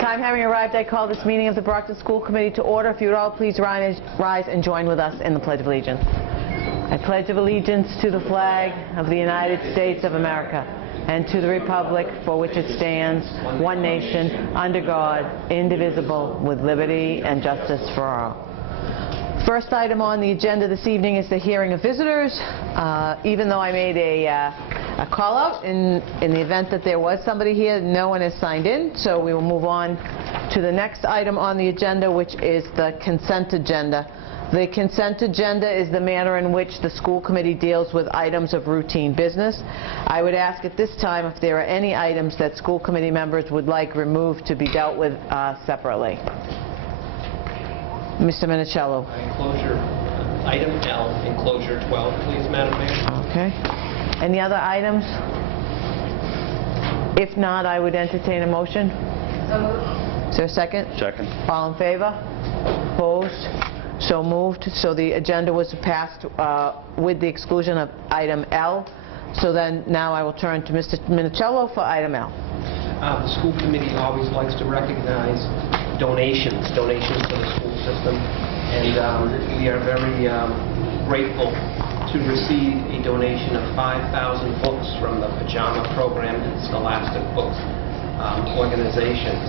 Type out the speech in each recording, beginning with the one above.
Time having arrived, I call this meeting of the Brockton School Committee to order. If you would all please rise and join with us in the Pledge of Allegiance. I pledge allegiance to the flag of the United States of America and to the republic for which it stands, one nation, under God, indivisible, with liberty and justice for all. First item on the agenda this evening is the hearing of visitors. Even though I made a call out in the event that there was somebody here, no one has signed in, so we will move on to the next item on the agenda, which is the consent agenda. The consent agenda is the manner in which the school committee deals with items of routine business. I would ask at this time if there are any items that school committee members would like removed to be dealt with separately. Mr. Minicello. Enclosure, item L, enclosure 12, please, Madam Mayor. Okay. Any other items? If not, I would entertain a motion. So moved. Is there a second? Second. All in favor? Opposed? So moved. So the agenda was passed with the exclusion of item L. So then now I will turn to Mr. Minicello for item L. The school committee always likes to recognize donations to the school system, and we are very grateful to receive a donation of 5,000 books from the Pajama Program and Scholastic Books organizations.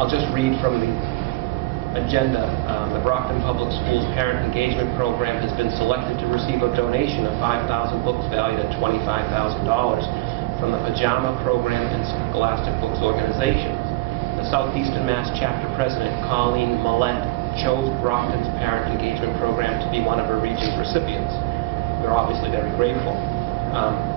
I'll just read from the agenda. The Brockton Public Schools Parent Engagement Program has been selected to receive a donation of 5,000 books valued at $25,000 from the Pajama Program and Scholastic Books organizations. The Southeastern Mass Chapter President, Colleen Millett, chose Brockton's Parent Engagement Program to be one of her region's recipients. We're obviously very grateful.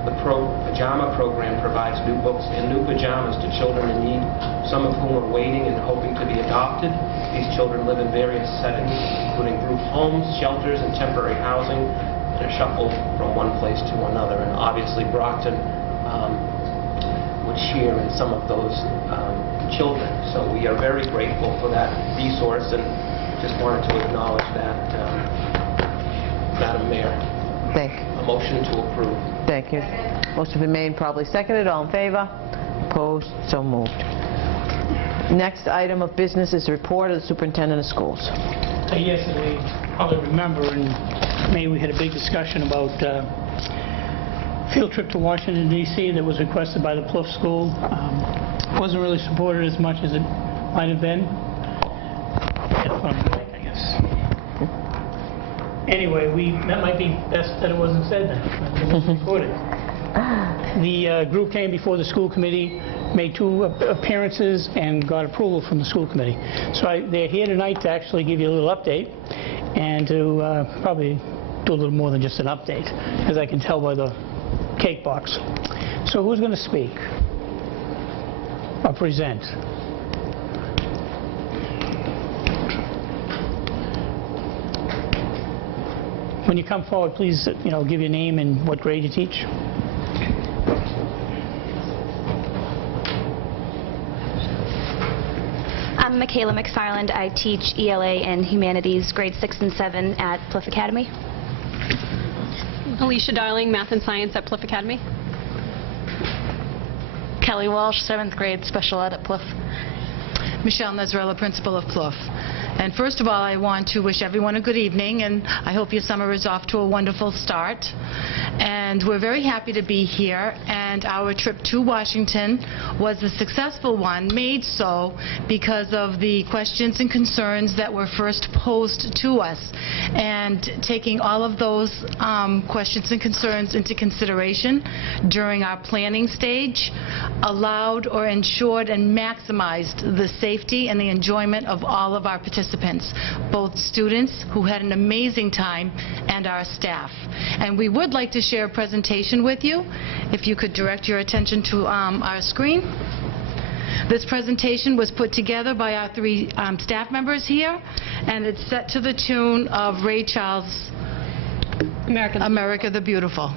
The Pajama Program provides new books and new pajamas to children in need, some of whom are waiting and hoping to be adopted. These children live in various settings, including group homes, shelters, and temporary housing, and are shuffled from one place to another. And obviously Brockton would share in some of those children. So we are very grateful for that resource, and just wanted to acknowledge that, Madam Mayor. Thank you. A motion to approve. Thank you. Motion been made, probably seconded. All in favor? Opposed? So moved. Next item of business is the report of the superintendent of schools. Yes, as we probably remember, in May we had a big discussion about field trip to Washington, D.C. that was requested by the Plouffe School. Wasn't really supported as much as it might have been. That's what I'm like, I guess. Anyway, that might be best that it wasn't said then. It wasn't recorded. The group came before the school committee, made 2 appearances, and got approval from the school committee. So they're here tonight to actually give you a little update and to probably do a little more than just an update, as I can tell by the cake box. So who's going to speak or present? When you come forward, please, give your name and what grade you teach. I'm Michaela McFarland. I teach ELA and Humanities grades 6 and 7 at Plouffe Academy. Alicia Darling, Math and Science at Plouffe Academy. Kelly Walsh, 7th grade, Special Ed at Plouffe. Michelle Nazarella, Principal of Plouffe. And first of all, I want to wish everyone a good evening, and I hope your summer is off to a wonderful start. And we're very happy to be here, and our trip to Washington was a successful one, made so because of the questions and concerns that were first posed to us. And taking all of those questions and concerns into consideration during our planning stage allowed or ensured and maximized the safety and the enjoyment of all of our participants, both students who had an amazing time and our staff. And we would like to share a presentation with you. If you could direct your attention to our screen. This presentation was put together by our 3 staff members here, and it's set to the tune of Ray Charles' America the Beautiful.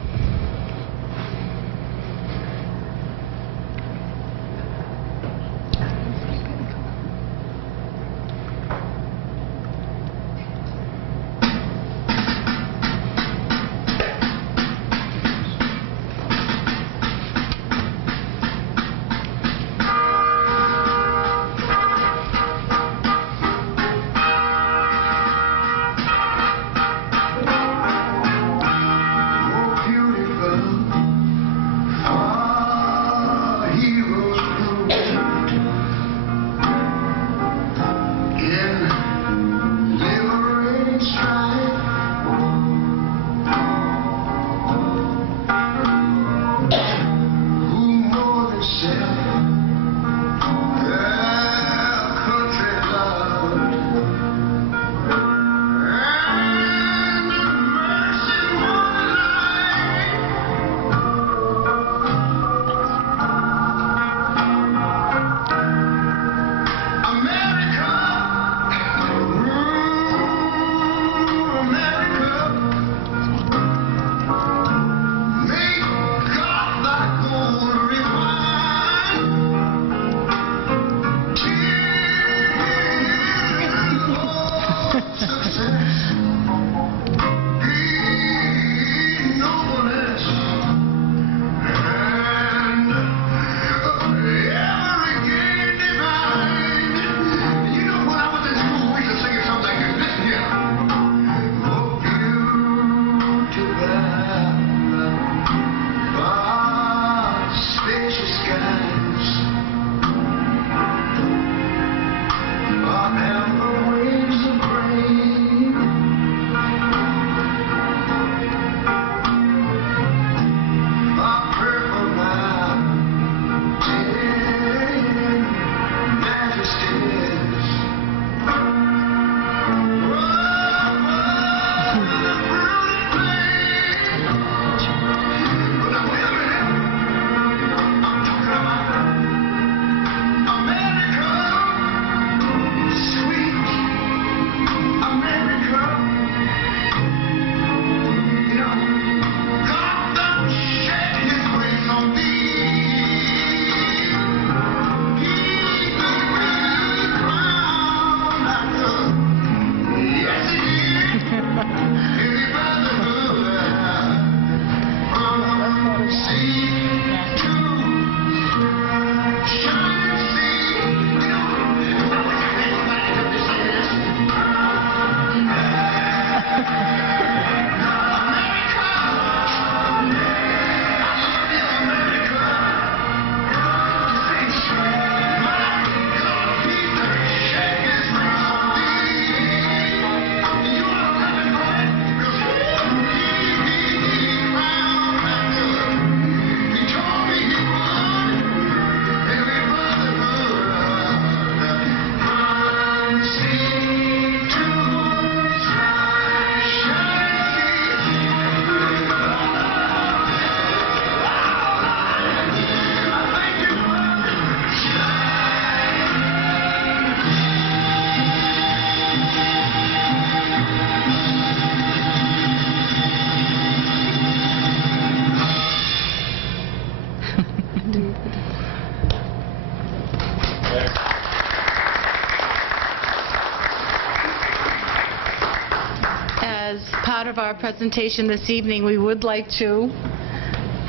part of our presentation this evening, we would like to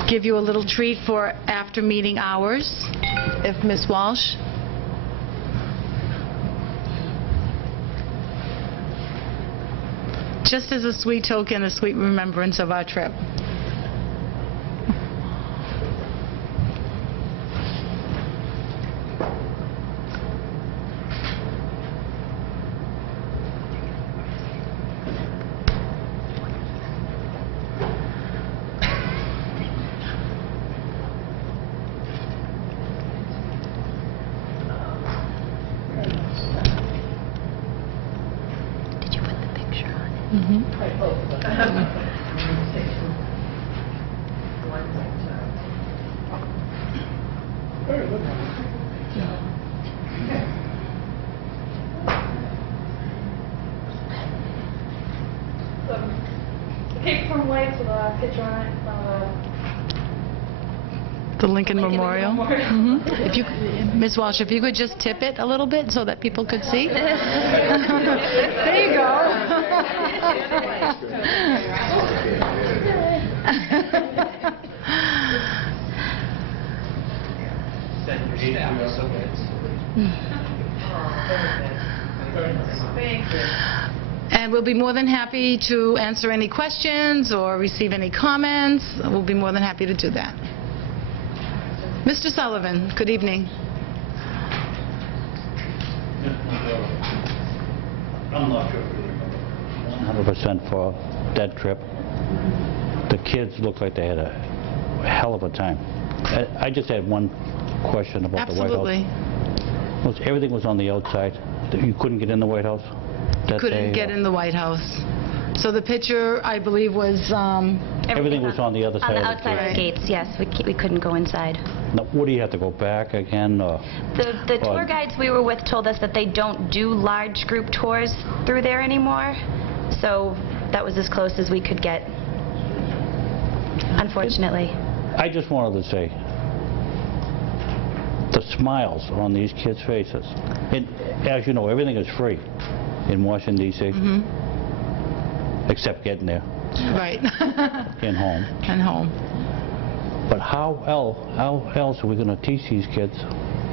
give you a little treat for after meeting hours. If Ms. Walsh. Just as a sweet token, a sweet remembrance of our trip. The Lincoln Memorial. If you, Ms. Walsh, if you could just tip it a little bit so that people could see. There you go. And we'll be more than happy to answer any questions or receive any comments. We'll be more than happy to do that. Mr. Sullivan, good evening. I'm not sure if you remember 100% for that trip. The kids looked like they had a hell of a time. I just had one question about the White House. Absolutely. Everything was on the outside. You couldn't get in the White House that day? Couldn't get in the White House. So the picture, I believe, was... Everything was on the other side On the of outside of the gates, yes. We couldn't go inside. Now, what do you have to go back again? The tour guides we were with told us that they don't do large group tours through there anymore. So that was as close as we could get, unfortunately. I just wanted to say, the smiles on these kids' faces. And as you know, everything is free in Washington, D.C., except getting there. Right. And home. And home. But how else are we going to teach these kids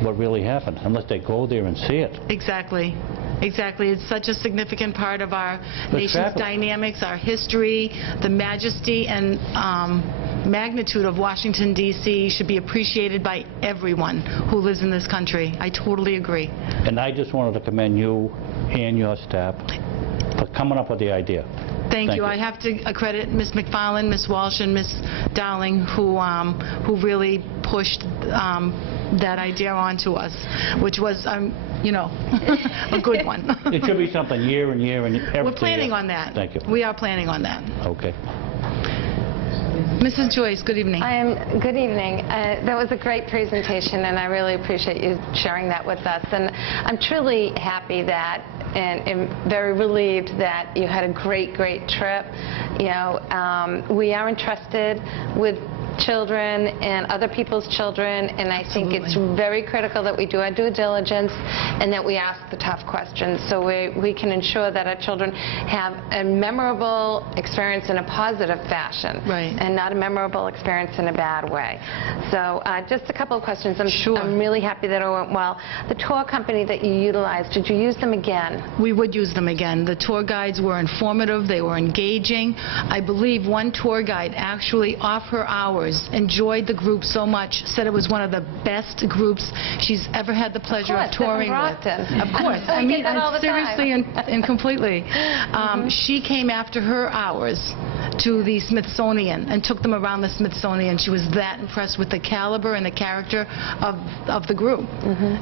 what really happened, unless they go there and see it? Exactly. Exactly. It's such a significant part of our nation's dynamics, our history, the majesty and magnitude of Washington, D.C. should be appreciated by everyone who lives in this country. I totally agree. And I just wanted to commend you and your staff for coming up with the idea. Thank you. I have to credit Ms. McFarland, Ms. Walsh, and Ms. Dowling, who really pushed that idea onto us, which was, you know, a good one. It should be something year and year and every. We're planning on that. Thank you. We are planning on that. Okay. Mrs. Joyce, good evening. Good evening. That was a great presentation, and I really appreciate you sharing that with us. And I'm truly happy that, and very relieved that you had a great trip. You know, we are entrusted with children and other people's children, and I think it's very critical that we do our due diligence and that we ask the tough questions so we can ensure that our children have a memorable experience in a positive fashion, and not a memorable experience in a bad way. So just a couple of questions. I'm really happy that it went well. The tour company that you utilized, did you use them again? We would use them again. The tour guides were informative, they were engaging. I believe one tour guide actually off her hours enjoyed the group so much, said it was one of the best groups she's ever had the pleasure of touring with. Of course. I mean, seriously and completely. She came after her hours to the Smithsonian and took them around the Smithsonian. She was that impressed with the caliber and the character of the group.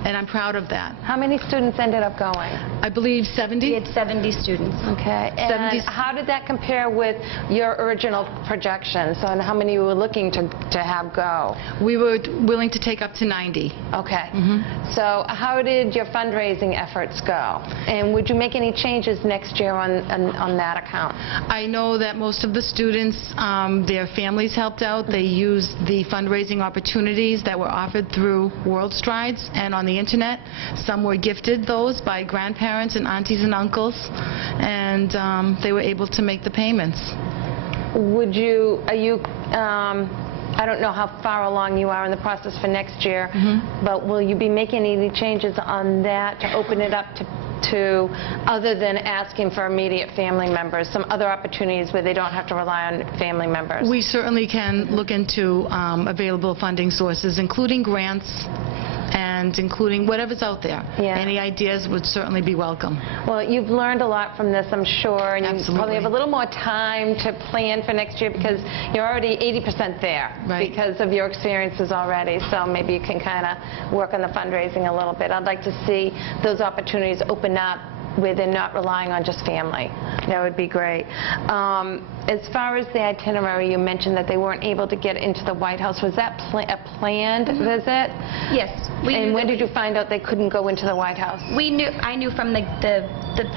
And I'm proud of that. How many students ended up going? I believe 70. We had 70 students. Okay. And how did that compare with your original projections on how many you were looking to have go? We were willing to take up to 90. Okay. So how did your fundraising efforts go? And would you make any changes next year on that account? I know that most of the students, their families helped out. They used the fundraising opportunities that were offered through World Strides and on the internet. Some were gifted those by grandparents and aunties and uncles, and they were able to make the payments. I don't know how far along you are in the process for next year, but will you be making any changes on that to open it up to other than asking for immediate family members, some other opportunities where they don't have to rely on family members? We certainly can look into available funding sources, including grants and including whatever's out there. Yeah. Any ideas would certainly be welcome. Well, you've learned a lot from this, I'm sure, and Absolutely. you probably have a little more time to plan for next year because you're already 80% there because of your experiences already. So maybe you can kind of work on the fundraising a little bit. I'd like to see those opportunities open up where they're not relying on just family. That would be great. As far as the itinerary, you mentioned that they weren't able to get into the White House. Was that a planned visit? Yes. And when did you find out they couldn't go into the White House? I knew from the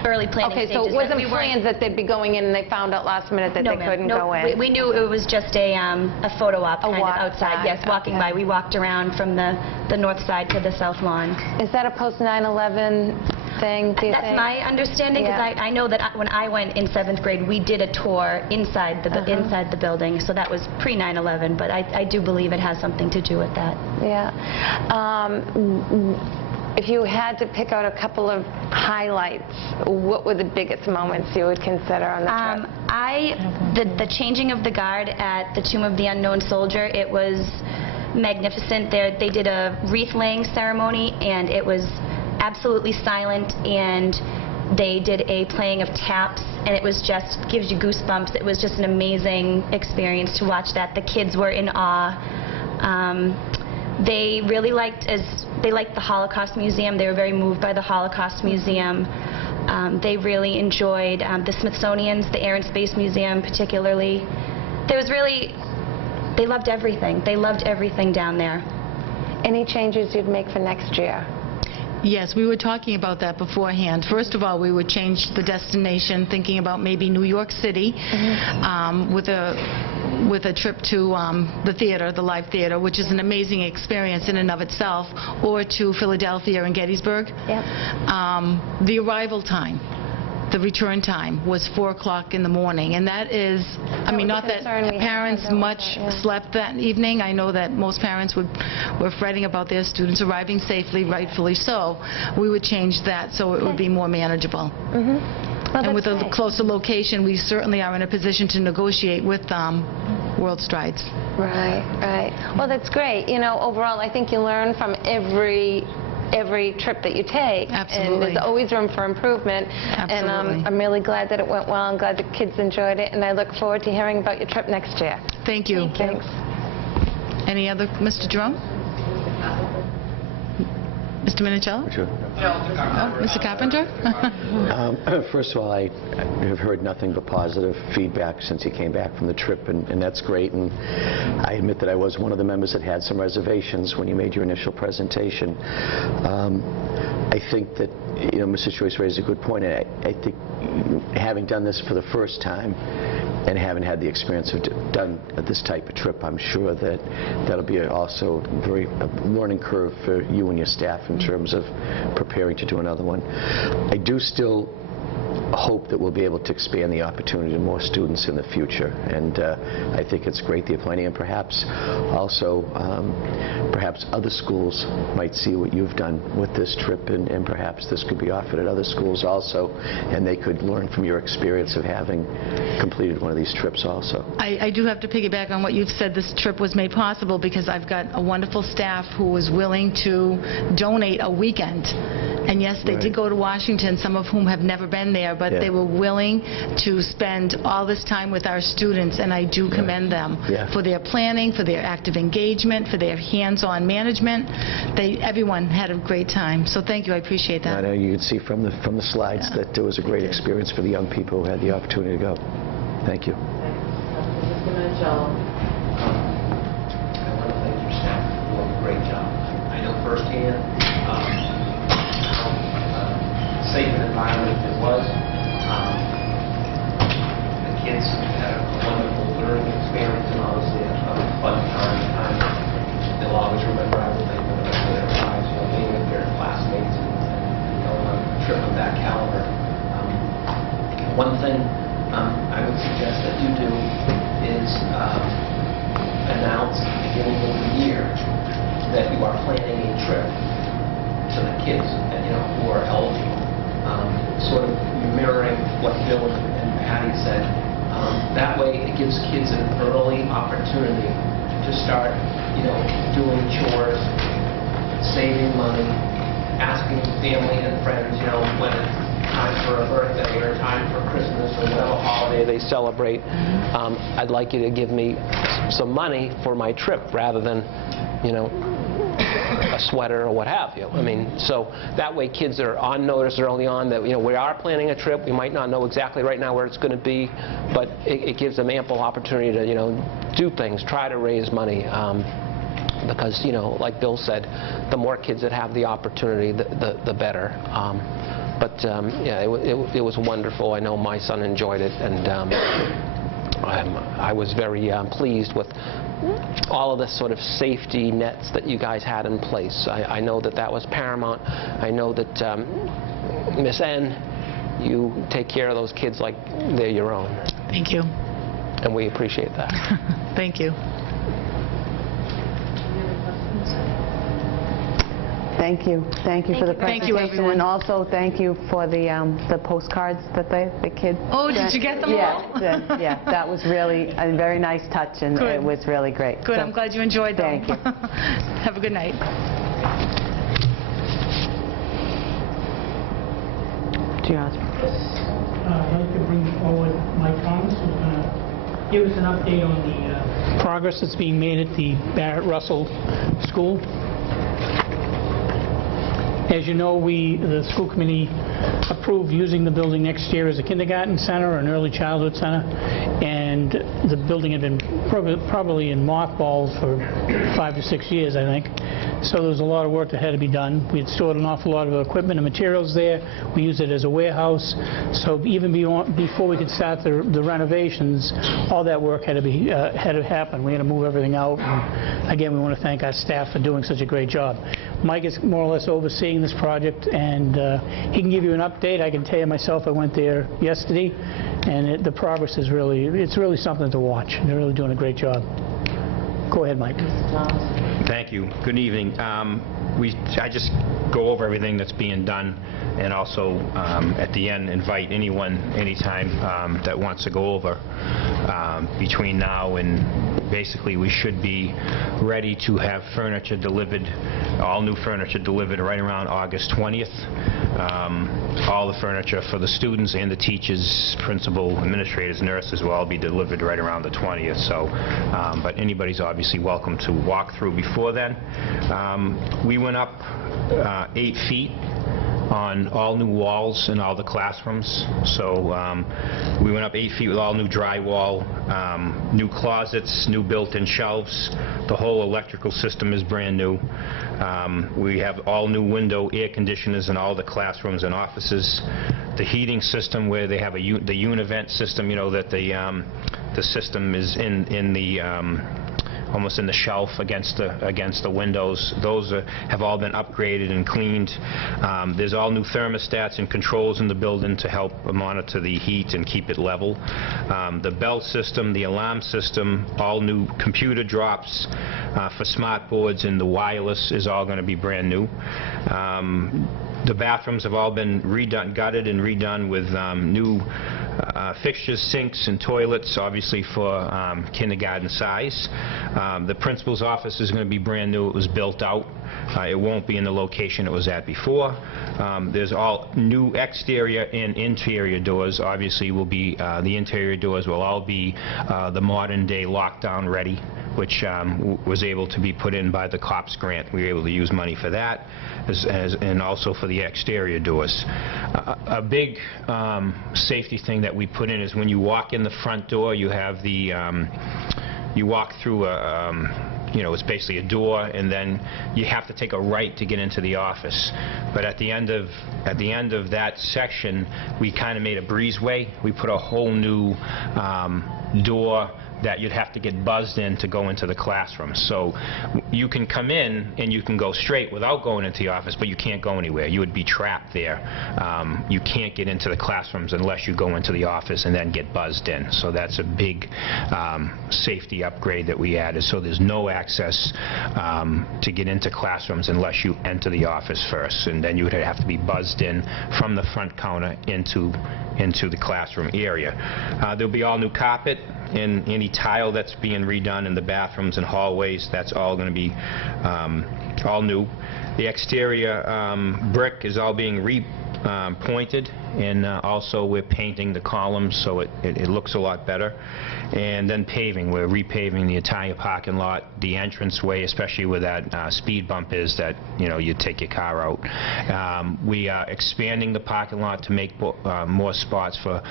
early planning stages. Okay, so it wasn't that we planned that they'd be going in and they found out last minute that they couldn't go in? We knew it was just a photo op kind of walk outside. side, Yes, walking by. We walked around from the north side to the south lawn. Is that a post 9/11 thing, do you think? That's my understanding, because I know that when I went in 7th grade, we did a tour inside the building, so that was pre 9/11, but I do believe it has something to do with that. Yeah. If you had to pick out a couple of highlights, what were the biggest moments you would consider on the trip? The changing of the guard at the Tomb of the Unknown Soldier, it was magnificent. They did a wreath-laying ceremony, and it was absolutely silent, and they did a playing of taps, and it was just, gives you goosebumps. It was just an amazing experience to watch that. The kids were in awe. They really liked the Holocaust Museum. They were very moved by the Holocaust Museum. They really enjoyed the Smithsonian's, the Air and Space Museum particularly. They loved everything. They loved everything down there. Any changes you'd make for next year? Yes, we were talking about that beforehand. First of all, we would change the destination, thinking about maybe New York City with a trip to the theater, the live theater, which is an amazing experience in and of itself, or to Philadelphia and Gettysburg. Yep. The arrival time, the return time was 4 o'clock in the morning, and that is, I mean, not that parents much slept that evening. I know that most parents were fretting about their students arriving safely, rightfully so. We would change that so it would be more manageable. Well, and with a closer location, we certainly are in a position to negotiate with World Strides. Right, right. Well, that's great. You know, overall, I think you learn from every trip that you take. Absolutely. And there's always room for improvement. Absolutely. And I'm really glad that it went well. I'm glad the kids enjoyed it, and I look forward to hearing about your trip next year. Thank you. Thanks. Any other, Mr. Jerome? Mr. Minicello? Sure. Oh, Mr. Carpenter? First of all, I have heard nothing but positive feedback since you came back from the trip, and that's great. And I admit that I was one of the members that had some reservations when you made your initial presentation. I think that, you know, Mrs. Joyce raised a good point. I think having done this for the first time and haven't had the experience of done this type of trip, I'm sure that that'll be also a learning curve for you and your staff in terms of preparing to do another one. I do still hope that we'll be able to expand the opportunity to more students in the future, and I think it's great they're planning, and perhaps also perhaps other schools might see what you've done with this trip, and perhaps this could be offered at other schools also, and they could learn from your experience of having completed one of these trips also. I do have to piggyback on what you've said. This trip was made possible because I've got a wonderful staff who was willing to donate a weekend. And yes, they did go to Washington, some of whom have never been there, but they were willing to spend all this time with our students, and I do commend them for their planning, for their active engagement, for their hands-on management. Everyone had a great time, so thank you. I appreciate that. I know you can see from the slides that it was a great experience for the young people who had the opportunity to go. Thank you. I want to thank your staff for doing a great job. I know firsthand how safe an environment it was. The kids had a wonderful fun time. They'll always remember I was there for the rest of their lives, you know, being with their classmates and going on a trip of that caliber. One thing I would suggest that you do is announce at the beginning of the year that you are planning a trip to the kids, you know, who are eligible. Sort of mirroring what Bill and Patty said. That way, it gives kids an early opportunity to start, you know, doing chores, saving money, asking family and friends, you know, when it's time for a birthday or time for Christmas or whatever holiday they celebrate. I'd like you to give me some money for my trip rather than, you know, a sweater or what have you. I mean, so that way kids are on notice early on that, you know, we are planning a trip. We might not know exactly right now where it's going to be, but it gives them ample opportunity to, you know, do things, try to raise money. Because, you know, like Bill said, the more kids that have the opportunity, the better. Yeah, it was wonderful. I know my son enjoyed it, and I was very pleased with all of the sort of safety nets that you guys had in place. I know that was paramount. I know that Miss N, you take care of those kids like they're your own. Thank you. And we appreciate that. Thank you. Thank you. Thank you for the Thank presentation. you, everyone. And also thank you for the postcards that the kids Oh, sent. did you get them Yeah, all? yeah, that was really a very nice touch, and Good. it was really great. Good, So, I'm glad you enjoyed them. Thank you. Have a good night. Do you ask? I'd like to bring forward Mike Thomas, who's going to give us an update on the progress that's being made at the Barrett Russell School. As you know, the school committee approved using the building next year as a kindergarten center or an early childhood center, and the building had been probably in mothballs for 5 to 6 years, I think. So there was a lot of work that had to be done. We had stored an awful lot of equipment and materials there. We used it as a warehouse. So even before we could start the renovations, all that work had to happen. We had to move everything out. And again, we want to thank our staff for doing such a great job. Mike is more or less overseeing this project, and he can give you an update. I can tell you myself, I went there yesterday, and the progress is it's really something to watch. They're really doing a great job. Go ahead, Mike. Thank you. Good evening. I just go over everything that's being done, and also at the end invite anyone, anytime that wants to go over. Between now and basically we should be ready to have furniture delivered, all new furniture delivered right around August 20th. All the furniture for the students and the teachers, principal, administrators, nurses will all be delivered right around the 20th. So, but anybody's obviously welcome to walk through before then. We went up 8 feet on all new walls in all the classrooms. So we went up 8 feet with all new drywall, new closets, new built-in shelves. The whole electrical system is brand new. We have all new window air conditioners in all the classrooms and offices. The heating system, where they have the univent system, you know, that the system is in the almost in the shelf against the windows. Those have all been upgraded and cleaned. There's all new thermostats and controls in the building to help monitor the heat and keep it level. The bell system, the alarm system, all new computer drops for smart boards, and the wireless is all going to be brand new. The bathrooms have all been gutted and redone with new fixtures, sinks, and toilets, obviously for kindergarten size. The principal's office is going to be brand new. It was built out. It won't be in the location it was at before. There's all new exterior and interior doors. Obviously, will be the interior doors will all be the modern-day lockdown ready, which was able to be put in by the COPS grant. We were able to use money for that, and also for the exterior doors. A big safety thing that we put in is when you walk in the front door, you have the you walk through you know, it's basically a door, and then you have to take a right to get into the office. But at the end of that section, we kind of made a breezeway. We put a whole new door that you'd have to get buzzed in to go into the classroom. So you can come in and you can go straight without going into the office, but you can't go anywhere. You would be trapped there. You can't get into the classrooms unless you go into the office and then get buzzed in. So that's a big safety upgrade that we added. So there's no access to get into classrooms unless you enter the office first, and then you would have to be buzzed in from the front counter into the classroom area. There'll be all new carpet, and any tile that's being redone in the bathrooms and hallways, that's all going to be all new. The exterior brick is all being pointed, and also we're painting the columns so it looks a lot better. And then paving, we're repaving the entire parking lot, the entranceway, especially where that speed bump is that you take your car out. We are expanding the parking lot to make more spots for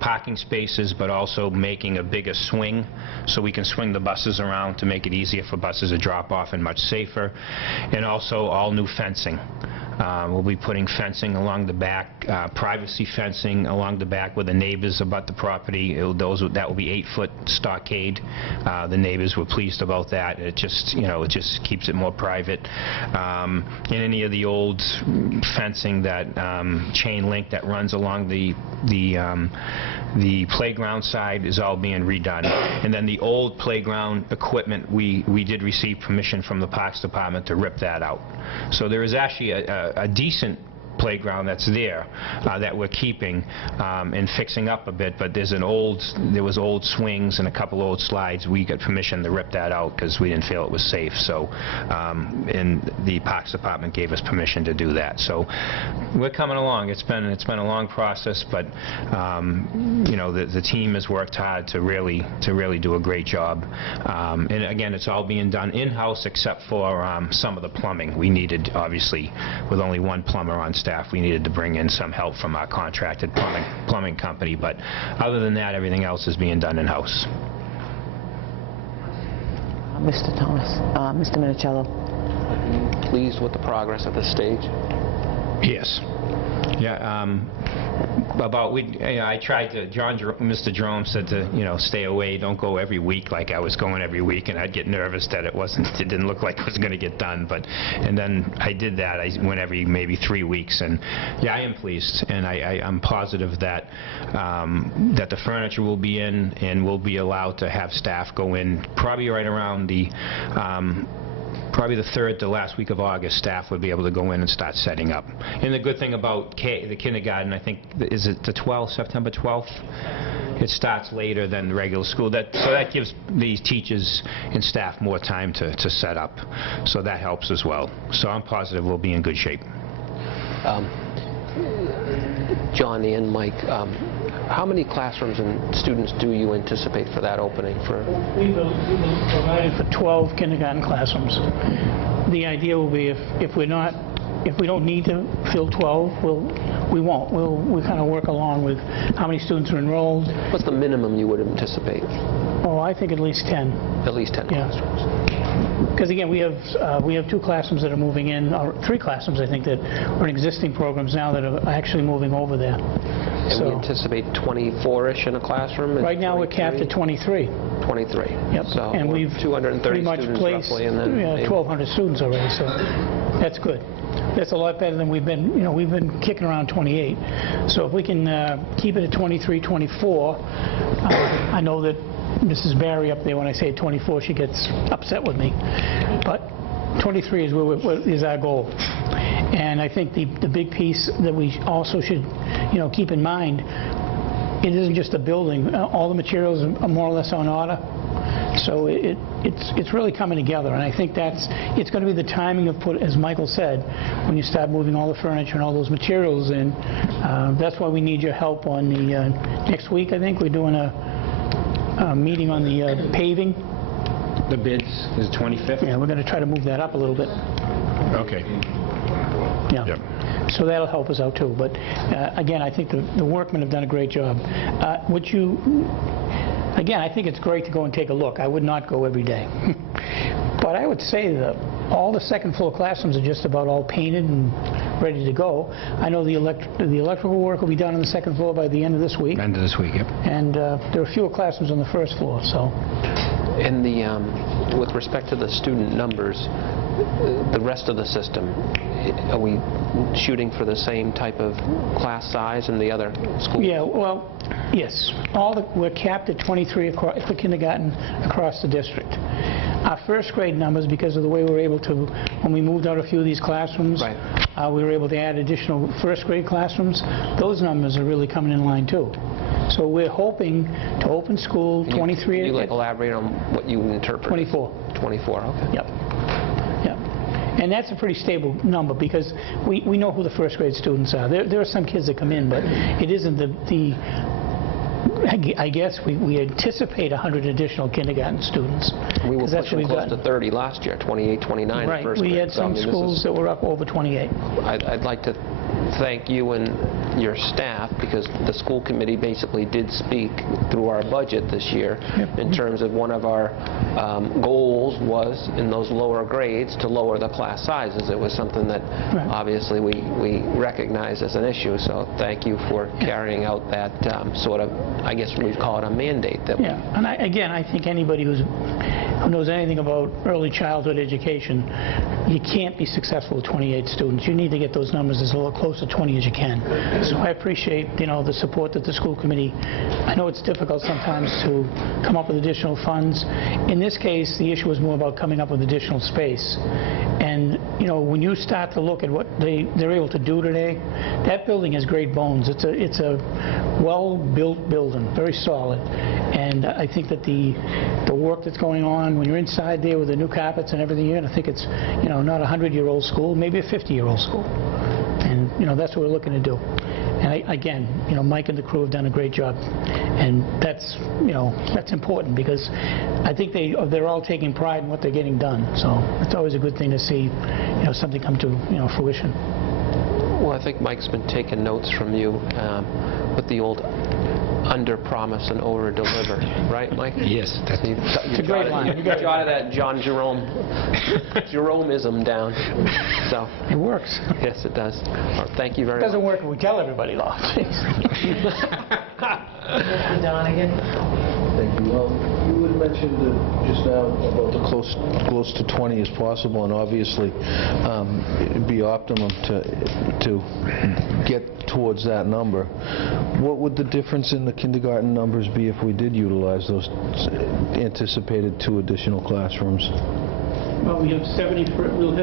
parking spaces, but also making a bigger swing so we can swing the buses around to make it easier for buses to drop off and much safer. And also all new fencing. We'll be putting fencing along the back, privacy fencing along the back where the neighbors abut the property. That will be 8-foot stockade. The neighbors were pleased about that. It just keeps it more private. And any of the old fencing, that chain link that runs along the playground side is all being redone. And then the old playground equipment, we did receive permission from the Parks Department to rip that out. So there is actually a decent playground that's there that we're keeping and fixing up a bit, but there was old swings and a couple old slides. We got permission to rip that out because we didn't feel it was safe. So and the Parks Department gave us permission to do that. So we're coming along. It's been a long process, but the team has worked hard to really do a great job. And again, it's all being done in-house except for some of the plumbing. We needed, obviously, with only one plumber on staff, we needed to bring in some help from our contracted plumbing company, but other than that, everything else is being done in-house. Mr. Thomas, Mr. Minicello. Are you pleased with the progress at this stage? Yes. Yeah. I tried to. Mr. Jerome said to stay away, don't go every week like I was going every week, and I'd get nervous that it didn't look like it was going to get done. And then I did that. I went every maybe 3 weeks, and yeah, I am pleased, and I'm positive that that the furniture will be in, and we'll be allowed to have staff go in probably right around the. Probably the 3rd to last week of August, staff would be able to go in and start setting up. And the good thing about the kindergarten, I think, is it the 12th, September 12th? It starts later than the regular school. So that gives these teachers and staff more time to set up. So that helps as well. So I'm positive we'll be in good shape. John and Mike, how many classrooms and students do you anticipate for that opening? We've provided for 12 kindergarten classrooms. The idea will be if we don't need to fill 12, we won't. We'll kind of work along with how many students are enrolled. What's the minimum you would anticipate? Oh, I think at least 10. At least 10 classrooms. Because again, we have 2 classrooms that are moving in, or 3 classrooms I think that are in existing programs now that are actually moving over there. And we anticipate 24-ish in a classroom? Right now we're capped at 23. 23. Yep. So and we've 230 pretty much students placed roughly, and then 1,200 students already. So that's good. That's a lot better than we've been. We've been kicking around 28. So if we can keep it at 23, 24, I know that Mrs. Barry up there, when I say 24, she gets upset with me. But 23 is our goal. And I think the big piece that we also should, keep in mind, it isn't just a building. All the materials are more or less on order. So it's really coming together, and I think it's going to be the timing of as Michael said, when you start moving all the furniture and all those materials in. That's why we need your help on the next week. I think we're doing a meeting on the paving. The bids is 25th? Yeah, we're going to try to move that up a little bit. Okay. Yeah. Yep. So that'll help us out too. But again, I think the workmen have done a great job. Again, I think it's great to go and take a look. I would not go every day. But I would say that all the second floor classrooms are just about all painted and ready to go. I know the electrical work will be done on the second floor by the end of this week. End of this week, yep. And there are fewer classrooms on the first floor, so. And with respect to the student numbers, the rest of the system, are we shooting for the same type of class size in the other schools? Yeah, well, yes. We're capped at 23 for kindergarten across the district. Our first grade numbers, because of the way we were able to, when we moved out a few of these classrooms, right. We were able to add additional first grade classrooms. Those numbers are really coming in line too. So we're hoping to open school 23. Can you elaborate on what you interpret? 24. 24, okay. Yep. Yep. And that's a pretty stable number because we know who the first grade students are. There are some kids that come in, but it isn't I guess we anticipate 100 additional kindergarten students. We were pushing close to 30 last year, 28, 29 right. first grade. We had some schools that were up over 28. I'd like to thank you and your staff because the school committee basically did speak through our budget this year in terms of one of our goals was in those lower grades to lower the class sizes. It was something that obviously we recognize as an issue, so thank you for carrying out that sort of, I guess we'd call it a mandate. That and I think anybody who knows anything about early childhood education, you can't be successful with 28 students. You need to get those numbers as close to 20 as you can. So I appreciate, the support that the school committee. I know it's difficult sometimes to come up with additional funds. In this case, the issue was more about coming up with additional space. And when you start to look at what they're able to do today, that building has great bones. It's a well-built building, very solid. And I think that the work that's going on when you're inside there with the new carpets and everything, you're going to think it's not a 100-year-old school, maybe a 50-year-old school. And that's what we're looking to do. And again, Mike and the crew have done a great job, and that's important because I think they're all taking pride in what they're getting done. So it's always a good thing to see something come to fruition. Well, I think Mike's been taking notes from you with the old under-promise and over-deliver, right, Mike? Yes. It's a great line. You jotted that John Jeromeism down. So it works. Yes, it does. Well, thank you very much. It doesn't work if we tell everybody, though. Donegan. Thank you. Well, you had mentioned just now about the close to 20 as possible, and obviously it'd be optimum to get towards that number. What would the difference in the kindergarten numbers be if we did utilize those anticipated 2 additional classrooms? Well, we'll have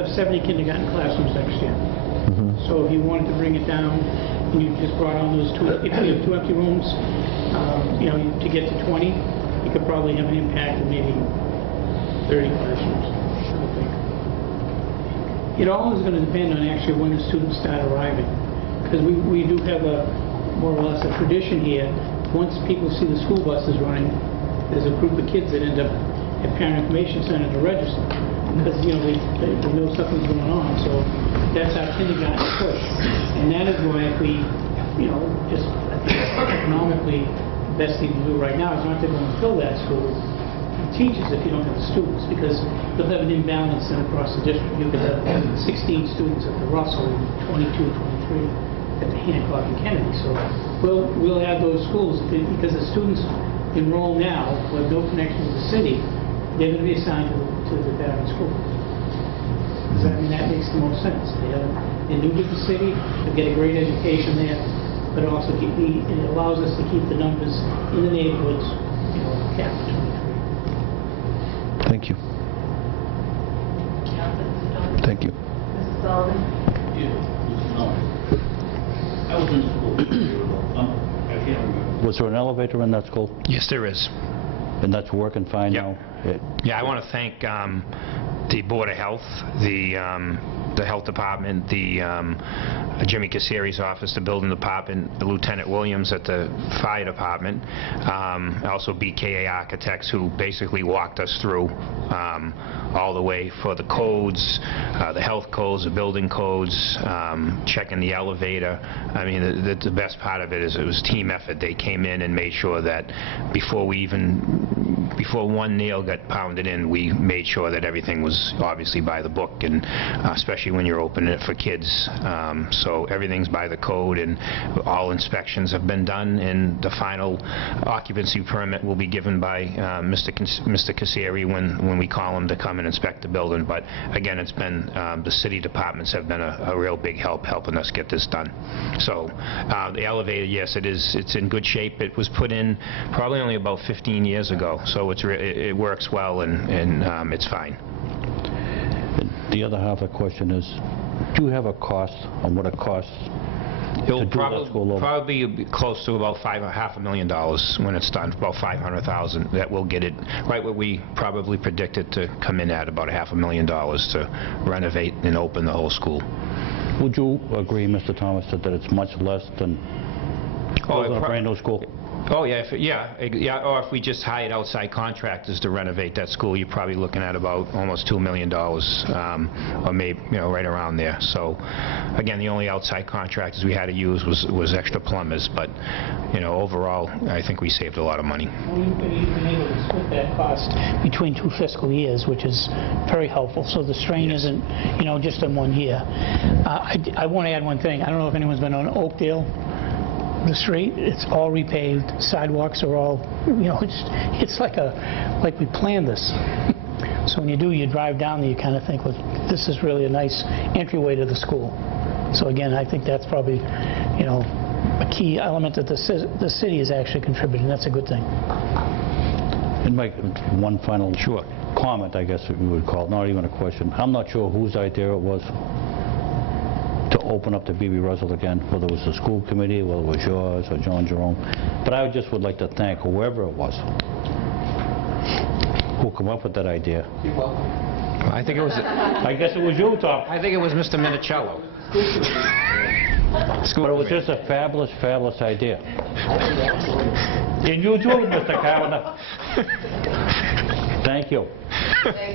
70 kindergarten classrooms next year. So if you wanted to bring it down, and you just brought on those 2, if we have 2 empty rooms, to get to 20, you could probably have an impact of maybe 30 classrooms, I would think. It all is going to depend on actually when the students start arriving, because we do have more or less a tradition here. Once people see the school buses running, there's a group of kids that end up at Parent Information Center to register, because they know something's going on. So that's our kindergarten push, and that is why if we, just I think economically, the best thing to do right now is not to go and fill that school with teachers if you don't have the students, because you'll have an imbalance then across the district. You could have 16 students at the Russell, 22, 23 at the Hancock and Kennedy. So we'll add those schools because the students enroll now who have no connection with the city. They're going to be assigned to the veteran school. I mean, that makes the most sense. They're new to the city, they get a great education there, but also it allows us to keep the numbers in the neighborhoods, capped at 23. Thank you. Thank you. Mrs. Sullivan? I was in school. I can't remember. Was there an elevator in that school? Yes, there is. And that's working fine now? Yeah, I want to thank the Board of Health, the the health department, the Jimmy Casseri's office, the building department, the Lieutenant Williams at the fire department, also BKA Architects, who basically walked us through all the way for the codes, the health codes, the building codes, checking the elevator. I mean, the best part of it is it was team effort. They came in and made sure that before one nail got pounded in, we made sure that everything was obviously by the book, and especially when you're opening it for kids. So everything's by the code, and all inspections have been done, and the final occupancy permit will be given by Mr. Casseri when we call him to come and inspect the building. But again, it's been the city departments have been a real big help helping us get this done. So the elevator, yes, it's in good shape. It was put in probably only about 15 years ago, so it works well, and it's fine. The other half of the question is, do you have a cost on what it costs It'll to do that school over? probably be close to about $500,000 when it's done, about $500,000. That will get it right where we probably predicted to come in at, about $500,000 to renovate and open the whole school. Would you agree, Mr. Thomas, that it's much less than building a brand new school? Oh, yeah, or if we just hired outside contractors to renovate that school, you're probably looking at about almost $2 million, or maybe, right around there. So, again, the only outside contractors we had to use was extra plumbers, but, overall, I think we saved a lot of money. Well, you've been able to split that cost between 2 fiscal years, which is very helpful, so the strain isn't, just in 1 year. I want to add one thing. I don't know if anyone's been on Oakdale. The street, it's all repaved, sidewalks are all, it's like we planned this. So when you drive down there, you kind of think, well, this is really a nice entryway to the school. So again, I think that's probably, a key element that the city is actually contributing. That's a good thing. And Mike, one final comment, I guess we would call it, not even a question. I'm not sure whose idea it was to open up the B.B. Russell again, whether it was the school committee, whether it was yours or John Jerome. But I just would like to thank whoever it was who came up with that idea. You're welcome. I think it was. I guess it was you, Tom. I think it was Mr. Minicello. But it was just a fabulous, fabulous idea. And you too, Mr. Cavanaugh. Thank you.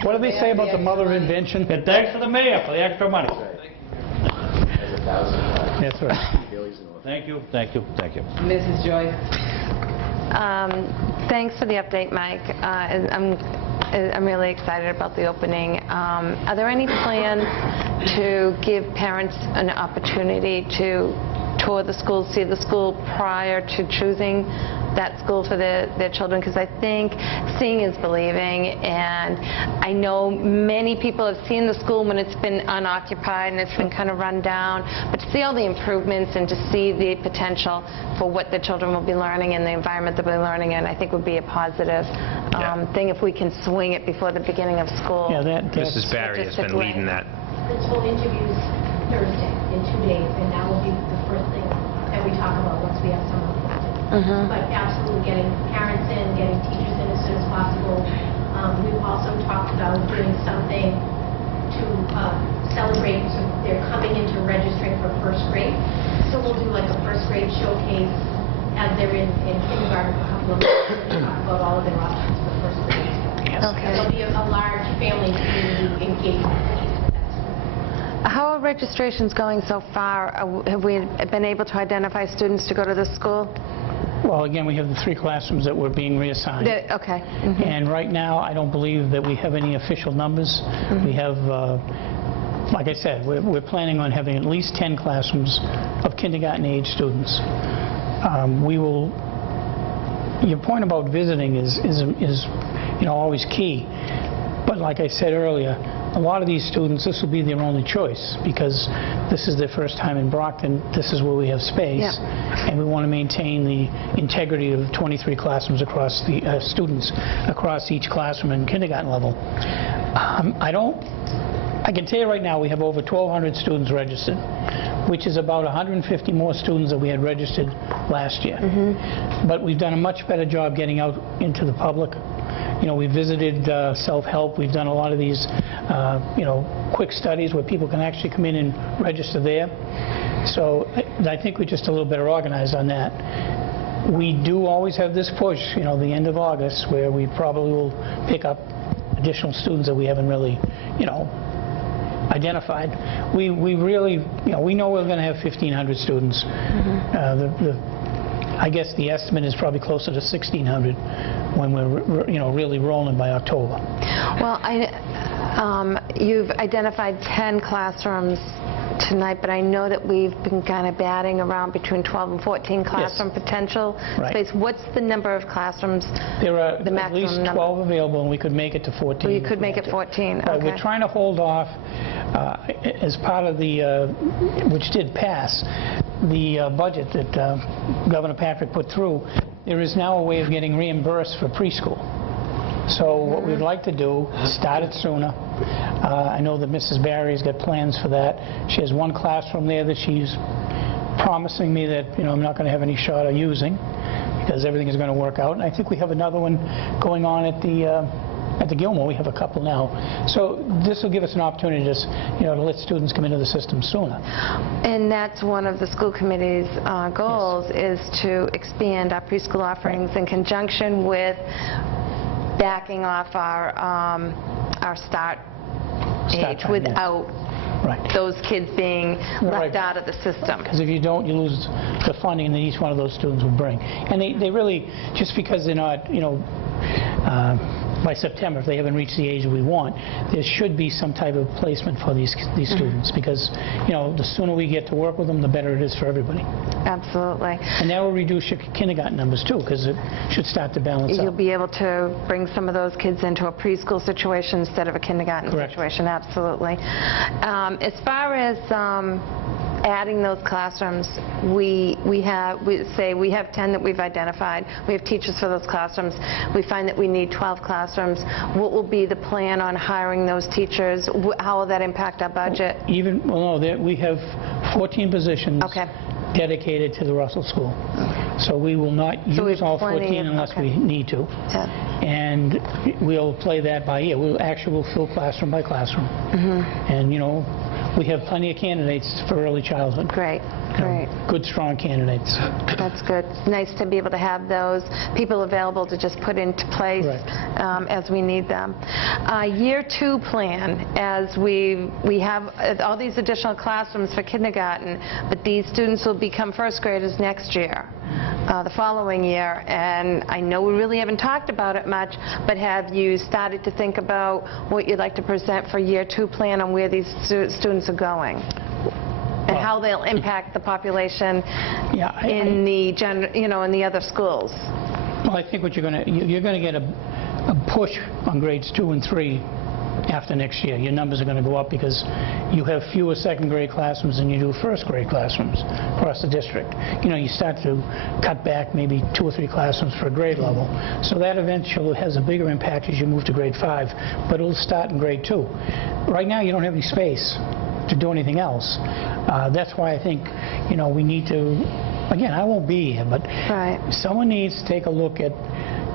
What do they say about the mother of invention? And thanks to the mayor for the extra money. That's right. Thank you, thank you, thank you. Mrs. Joyce. Thanks for the update, Mike. I'm really excited about the opening. Are there any plans to give parents an opportunity to tour the school, see the school prior to choosing that school for their children? Because I think seeing is believing, and I know many people have seen the school when it's been unoccupied and it's been kind of run down, but to see all the improvements and to see the potential for what the children will be learning and the environment they'll be learning in, I think would be a positive thing if we can swing it before the beginning of school. Yeah, Mrs. Barry has been leading that. Principal interviews Thursday in 2 days, and that will be the first thing that we talk about once we have someone appointed. But absolutely getting parents in, getting teachers in as soon as possible. We've also talked about doing something to celebrate. So they're coming into registering for first grade. So we'll do like a first grade showcase as they're in kindergarten for a couple of months and talk about all of their options for first grade. Okay. There'll be a large family community engagement. How are registrations going so far? Have we been able to identify students to go to this school? Well, again, we have the 3 classrooms that were being reassigned. Okay. And right now, I don't believe that we have any official numbers. We have, like I said, we're planning on having at least 10 classrooms of kindergarten-age students. Your point about visiting is always key. But like I said earlier, a lot of these students, this will be their only choice because this is their first time in Brockton. This is where we have space, and we want to maintain the integrity of 23 classrooms across the students across each classroom and kindergarten level. I can tell you right now, we have over 1,200 students registered, which is about 150 more students that we had registered last year. But we've done a much better job getting out into the public. You know, we visited self-help. We've done a lot of these, you know, quick studies where people can actually come in and register there. So I think we're just a little better organized on that. We do always have this push, you know, the end of August, where we probably will pick up additional students that we haven't really, you know, identified. We really, you know, we know we're going to have 1,500 students. I guess the estimate is probably closer to 1,600 when we're, you know, really rolling by October. Well, you've identified 10 classrooms tonight, but I know that we've been kind of batting around between 12 and 14 classroom potential space. What's the number of classrooms? There are the at least 12 available, and we could make it to 14. So you could make it 14. Okay. We're trying to hold off, as part of the, which did pass, the budget that Governor Patrick put through. There is now a way of getting reimbursed for preschool. So what we'd like to do is start it sooner. I know that Mrs. Barry's got plans for that. She has one classroom there that she's promising me that, you know, I'm not going to have any shot of using because everything is going to work out. And I think we have another one going on at the Gilmore. We have a couple now. So this will give us an opportunity to, you know, to let students come into the system sooner. And that's one of the school committee's goals, is to expand our preschool offerings in conjunction with backing off our start age time, without those kids being left out of the system. Because if you don't, you lose the funding that each one of those students will bring. And they really, just because they're not, you know, by September, if they haven't reached the age we want, there should be some type of placement for these students, because, you know, the sooner we get to work with them, the better it is for everybody. Absolutely. And that will reduce your kindergarten numbers too, because it should start to balance out. You'll be able to bring some of those kids into a preschool situation instead of a kindergarten situation. Absolutely. As far as adding those classrooms, we have 10 that we've identified. We have teachers for those classrooms. We find that we need 12 classrooms. What will be the plan on hiring those teachers? How will that impact our budget? Well, no, we have 14 positions dedicated to the Russell School. So we will not use all 14 unless we need to. And we'll play that by ear. We'll fill classroom by classroom. And, you know, we have plenty of candidates for early childhood. Great. Good, strong candidates. That's good. It's nice to be able to have those people available to just put into place as we need them. Year 2 plan, as we have all these additional classrooms for kindergarten, but these students will become first graders next year. The following year, and I know we really haven't talked about it much, but have you started to think about what you'd like to present for Year 2 plan on where these students are going and how they'll impact the population in the in the other schools? Well, I think what you're going to get a push on grades 2 and 3 after next year. Your numbers are going to go up because you have fewer second grade classrooms than you do first grade classrooms across the district. You know, you start to cut back maybe 2 or 3 classrooms for a grade level. So that eventually has a bigger impact as you move to grade 5, but it'll start in grade 2. Right now you don't have any space to do anything else. That's why I think, you know, we need to, again, I won't be here, but someone needs to take a look at,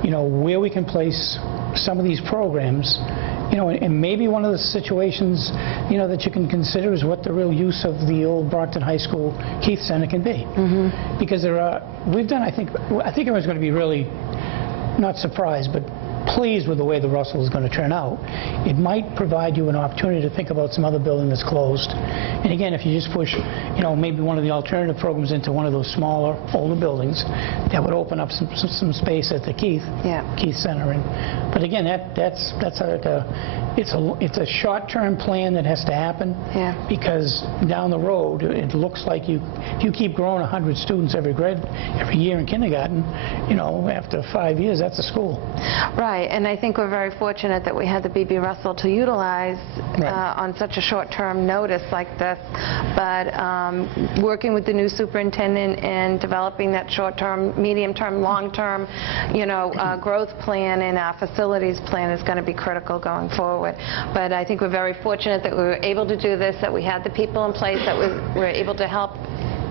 you know, where we can place some of these programs. You know, and maybe one of the situations, you know, that you can consider is what the real use of the old Brockton High School Keith Center can be. Because we've done, I think everyone's going to be really not surprised, but pleased with the way the Russell is going to turn out. It might provide you an opportunity to think about some other building that's closed. And again, if you just push, you know, maybe one of the alternative programs into one of those smaller, older buildings, that would open up some space at the Keith Center. But again, that's it's a short-term plan that has to happen because down the road it looks like you keep growing 100 students every year in kindergarten. You know, after 5 years, that's a school. Right. Right, and I think we're very fortunate that we had the B.B. Russell to utilize on such a short-term notice like this. But working with the new superintendent and developing that short-term, medium-term, long-term, growth plan and our facilities plan is going to be critical going forward. But I think we're very fortunate that we were able to do this, that we had the people in place that were able to help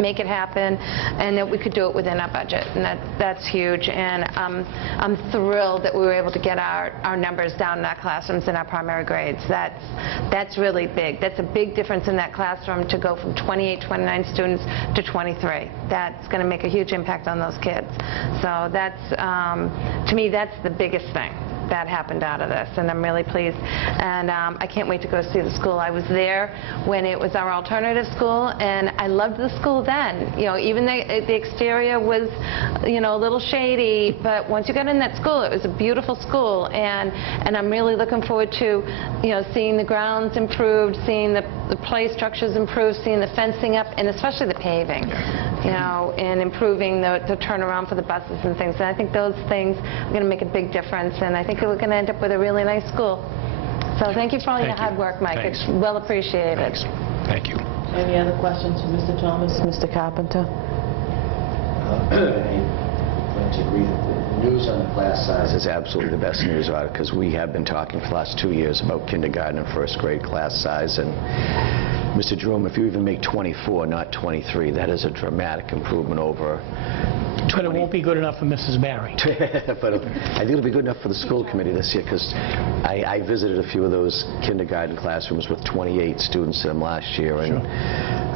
make it happen, and that we could do it within our budget, and that's huge. And I'm thrilled that we were able to get our numbers down in our classrooms in our primary grades. That's really big. That's a big difference in that classroom to go from 28, 29 students to 23. That's going to make a huge impact on those kids. So that's, to me, that's the biggest thing that happened out of this, and I'm really pleased. And I can't wait to go see the school. I was there when it was our alternative school, and I loved the school then. Even the exterior was, a little shady, but once you got in that school, it was a beautiful school, and I'm really looking forward to, seeing the grounds improved, seeing the play structures improved, seeing the fencing up, and especially the paving, and improving the turnaround for the buses and things. And I think those things are going to make a big difference, and I think we're going to end up with a really nice school. So thank you for all your hard work, Mike. Thanks. It's well appreciated. Thanks. Thank you. Any other questions for Mr. Thomas? Mr. Carpenter? I agree that the news on the class size is absolutely the best news about it, because we have been talking for the last 2 years about kindergarten and first grade class size. And Mr. Jerome, if you even make 24, not 23, that is a dramatic improvement over 20. But it won't be good enough for Mrs. Barry. But I think it'll be good enough for the school committee this year, because I visited a few of those kindergarten classrooms with 28 students in them last year, and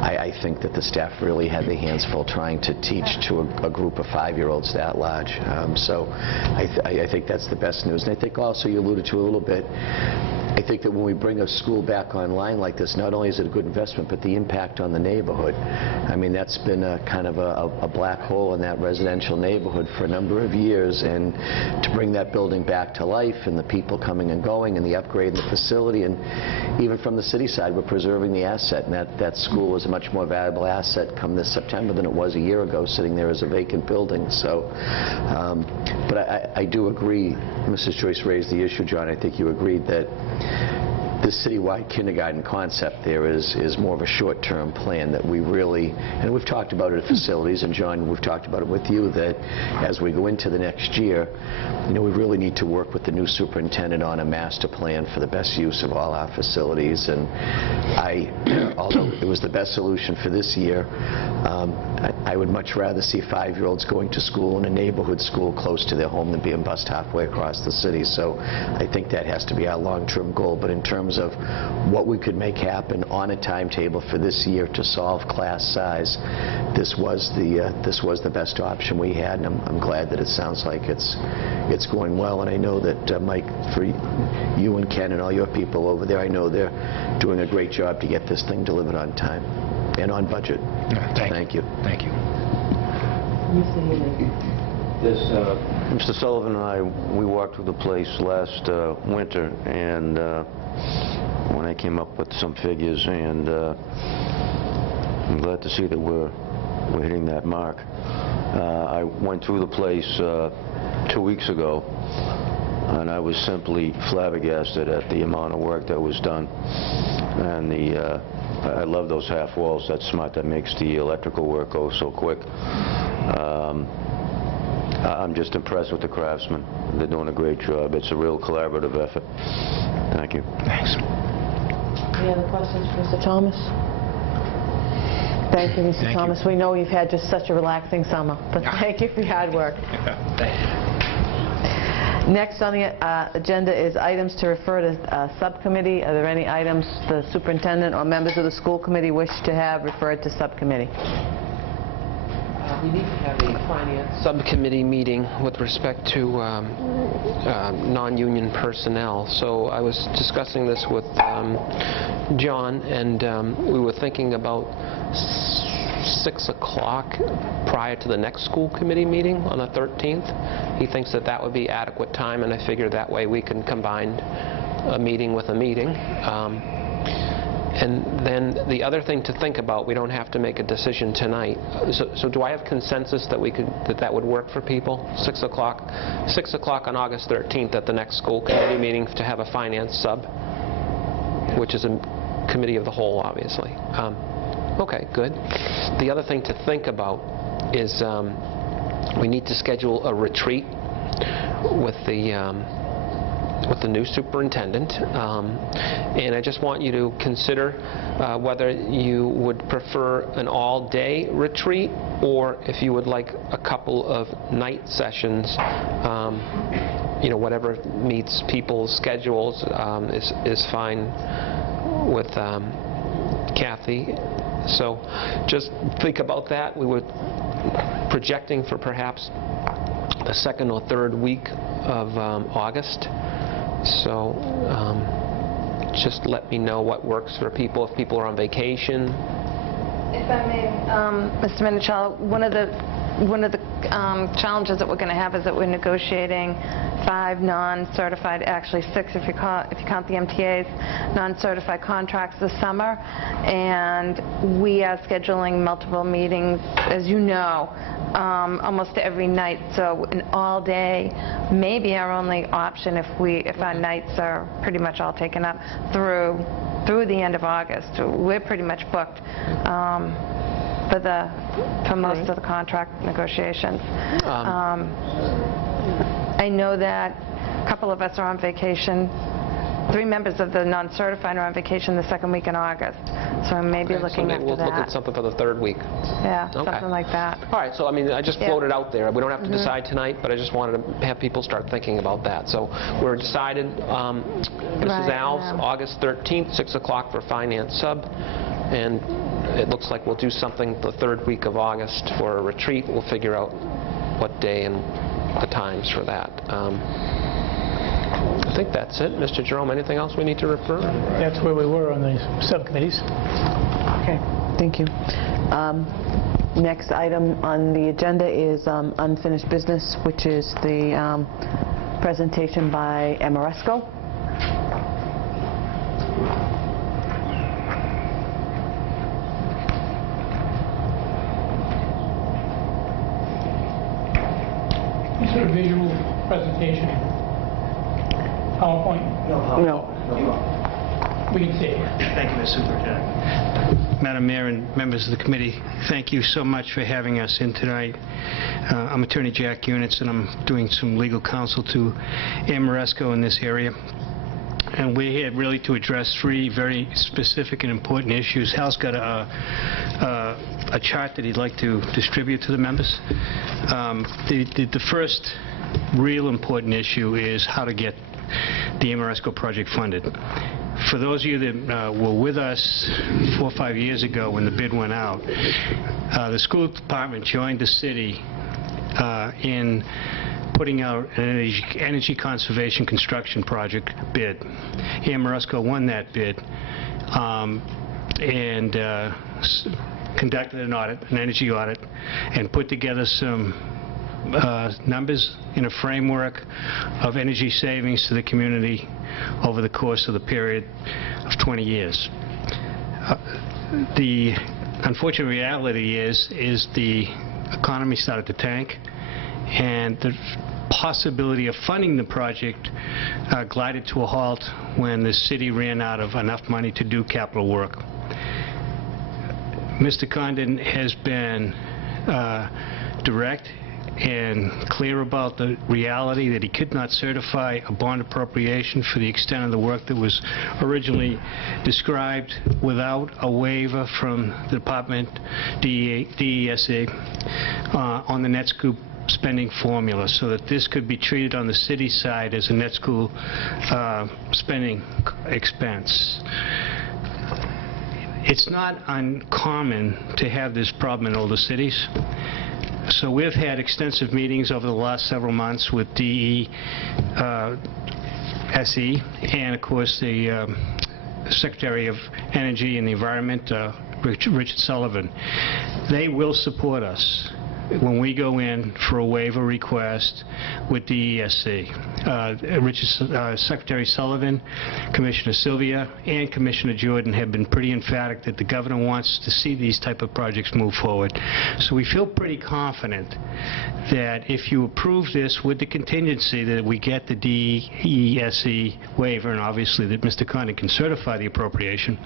I think that the staff really had their hands full trying to teach to a group of 5-year-olds that large. So I think that's the best news. And I think also, you alluded to a little bit, I think that when we bring a school back online like this, not only is it a good investment, but the impact on the neighborhood. I mean, that's been a kind of a black hole in that residential neighborhood for a number of years, and to bring that building back to life, and the people coming and going, and the upgrade in the facility, and even from the city side, we're preserving the asset, and that school is a much more valuable asset come this September than it was a year ago, sitting there as a vacant building. So, but I do agree, Mrs. Joyce raised the issue, John, I think you agreed that this citywide kindergarten concept there is more of a short-term plan that we really, and we've talked about it at facilities, and John, we've talked about it with you, that as we go into the next year, we really need to work with the new superintendent on a master plan for the best use of all our facilities. And although it was the best solution for this year, I would much rather see 5-year-olds going to school in a neighborhood school close to their home than being bused halfway across the city. So I think that has to be our long-term goal. But in terms of what we could make happen on a timetable for this year to solve class size, this was the best option we had, and I'm glad that it sounds like it's going well. And I know that Mike, for you and Ken and all your people over there, I know they're doing a great job to get this thing delivered on time and on budget. Thank you. Thank you. Mr. Sullivan and I, we walked through the place last winter, and when I came up with some figures, and I'm glad to see that we're hitting that mark. I went through the place 2 weeks ago, and I was simply flabbergasted at the amount of work that was done. And I love those half walls. That's smart. That makes the electrical work go so quick. I'm just impressed with the craftsmen. They're doing a great job. It's a real collaborative effort. Thank you. Thanks. Any other questions for Mr. Thomas? Thank you, Mr. Thomas. We know you've had just such a relaxing summer, but thank you for your hard work. Thank you. Next on the agenda is items to refer to subcommittee. Are there any items the superintendent or members of the school committee wish to have referred to subcommittee? We need to have a finance subcommittee meeting with respect to non-union personnel. So I was discussing this with John, and we were thinking about 6 o'clock prior to the next school committee meeting on the 13th. He thinks that that would be adequate time, and I figured that way we can combine a meeting with a meeting. And then the other thing to think about, we don't have to make a decision tonight. So do I have consensus that that would work for people? 6 o'clock? 6 o'clock on August 13th at the next school committee meeting to have a finance sub, which is a committee of the whole, obviously. Okay, good. The other thing to think about is we need to schedule a retreat with the new superintendent, and I just want you to consider whether you would prefer an all-day retreat or if you would like a couple of night sessions. You know, whatever meets people's schedules is fine with Kathy. So just think about that. We were projecting for perhaps the second or third week of August. So just let me know what works for people, if people are on vacation. If I may, Mr. Minichiello, one of the challenges that we're going to have is that we're negotiating 5 non-certified, actually 6 if you count the MTAs, non-certified contracts this summer, and we are scheduling multiple meetings, as you know, almost every night. So an all-day may be our only option if our nights are pretty much all taken up through the end of August. We're pretty much booked for most of the contract negotiations. I know that a couple of us are on vacation. 3 members of the non-certified are on vacation the second week in August, so I may be looking after we'll that. look at something for the third week. Yeah, Okay. something like that. All right, so I mean, I just floated out there. We don't have to Mm-hmm. decide tonight, but I just wanted to have people start thinking about that. So we're decided, Mrs. Right, Alves, yeah. August 13th, 6 o'clock for finance sub, and it looks like we'll do something the third week of August for a retreat. We'll figure out what day and the times for that. I think that's it. Mr. Jerome, anything else we need to refer? That's where we were on the subcommittees. Okay, thank you. Next item on the agenda is unfinished business, which is the presentation by Amoresco. Is there a visual presentation? PowerPoint? No. We can see it. Thank you, Ms. Superintendent. Madam Mayor and members of the committee, thank you so much for having us in tonight. I'm Attorney Jack Units, and I'm doing some legal counsel to Amoresco in this area. And we're here really to address 3 very specific and important issues. Hal's got a chart that he'd like to distribute to the members. The first real important issue is how to get the Amoresco project funded. For those of you that were with us 4 or 5 years ago when the bid went out, the school department joined the city in putting out an energy conservation construction project bid. Amoresco won that bid and conducted an audit, an energy audit, and put together some numbers in a framework of energy savings to the community over the course of the period of 20 years. The unfortunate reality is the economy started to tank, and the possibility of funding the project glided to a halt when the city ran out of enough money to do capital work. Mr. Condon has been direct and clear about the reality that he could not certify a bond appropriation for the extent of the work that was originally described without a waiver from the department, DESA, on the net school spending formula, so that this could be treated on the city side as a net school spending expense. It's not uncommon to have this problem in older cities. So we've had extensive meetings over the last several months with DESE and, of course, the Secretary of Energy and the Environment, Richard Sullivan. They will support us when we go in for a waiver request with DESC. Secretary Sullivan, Commissioner Sylvia, and Commissioner Jordan have been pretty emphatic that the governor wants to see these type of projects move forward. So we feel pretty confident that if you approve this with the contingency that we get the DESC waiver, and obviously that Mr. Condon can certify the appropriation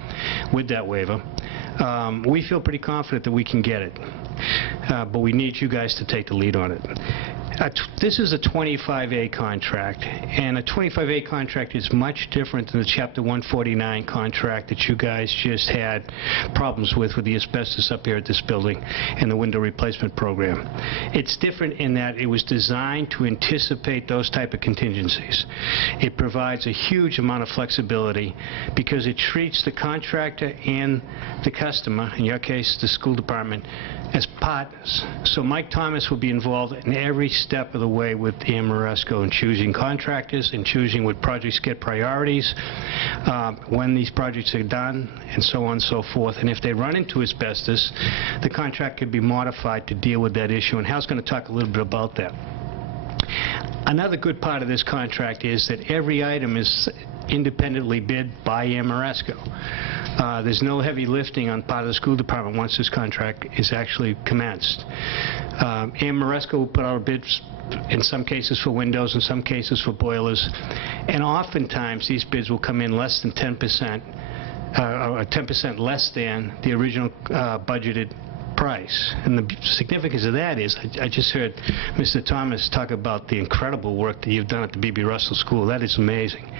with that waiver, we feel pretty confident that we can get it. But we need you guys to take the lead on it. This is a 25A contract, and a 25A contract is much different than the Chapter 149 contract that you guys just had problems with the asbestos up here at this building and the window replacement program. It's different in that it was designed to anticipate those type of contingencies. It provides a huge amount of flexibility because it treats the contractor and the customer, in your case the school department, as partners. So Mike Thomas will be involved in every step of the way with Amoresco in choosing contractors and choosing what projects get priorities, when these projects are done, and so on and so forth. And if they run into asbestos, the contract can be modified to deal with that issue, and Hal's going to talk a little bit about that. Another good part of this contract is that every item is independently bid by Amoresco. There's no heavy lifting on part of the school department once this contract is actually commenced. Amoresco will put out bids in some cases for windows, in some cases for boilers, and oftentimes these bids will come in less than 10%, or 10% less than the original budgeted price. And the significance of that is, I just heard Mr. Thomas talk about the incredible work that you've done at the B.B. Russell School. That is amazing.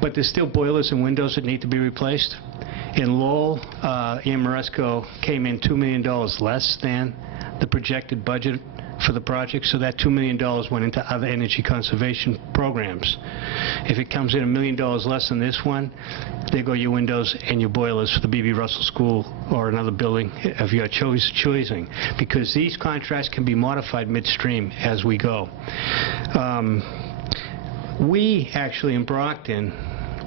But there's still boilers and windows that need to be replaced. In Lowell, Amoresco came in $2 million less than the projected budget for the project, so that $2 million went into other energy conservation programs. If it comes in $1 million less than this one, there go your windows and your boilers for the B.B. Russell School or another building of your choosing, because these contracts can be modified midstream as we go. We actually in Brockton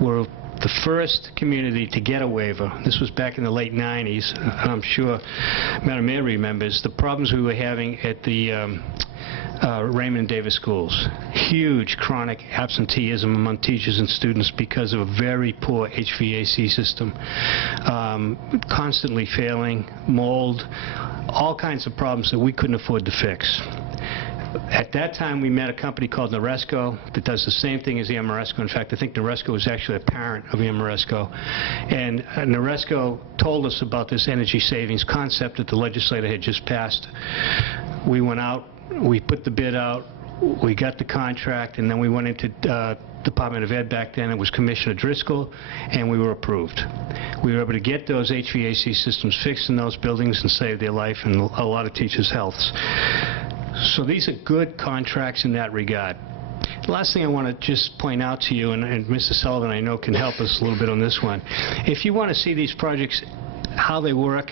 were the first community to get a waiver. This was back in the late 90s, and I'm sure Madam Mayor remembers the problems we were having at the Raymond and Davis schools. Huge chronic absenteeism among teachers and students because of a very poor HVAC system, constantly failing, mold, all kinds of problems that we couldn't afford to fix. At that time, we met a company called Noresco that does the same thing as the Amoresco. In fact, I think Noresco was actually a parent of Amoresco. And Noresco told us about this energy savings concept that the legislature had just passed. We went out, we put the bid out, we got the contract, and then we went into Department of Ed back then. It was Commissioner Driscoll, and we were approved. We were able to get those HVAC systems fixed in those buildings and save their life and a lot of teachers' healths. So these are good contracts in that regard. The last thing I want to just point out to you, and Mr. Sullivan I know can help us a little bit on this one, if you want to see these projects, how they work,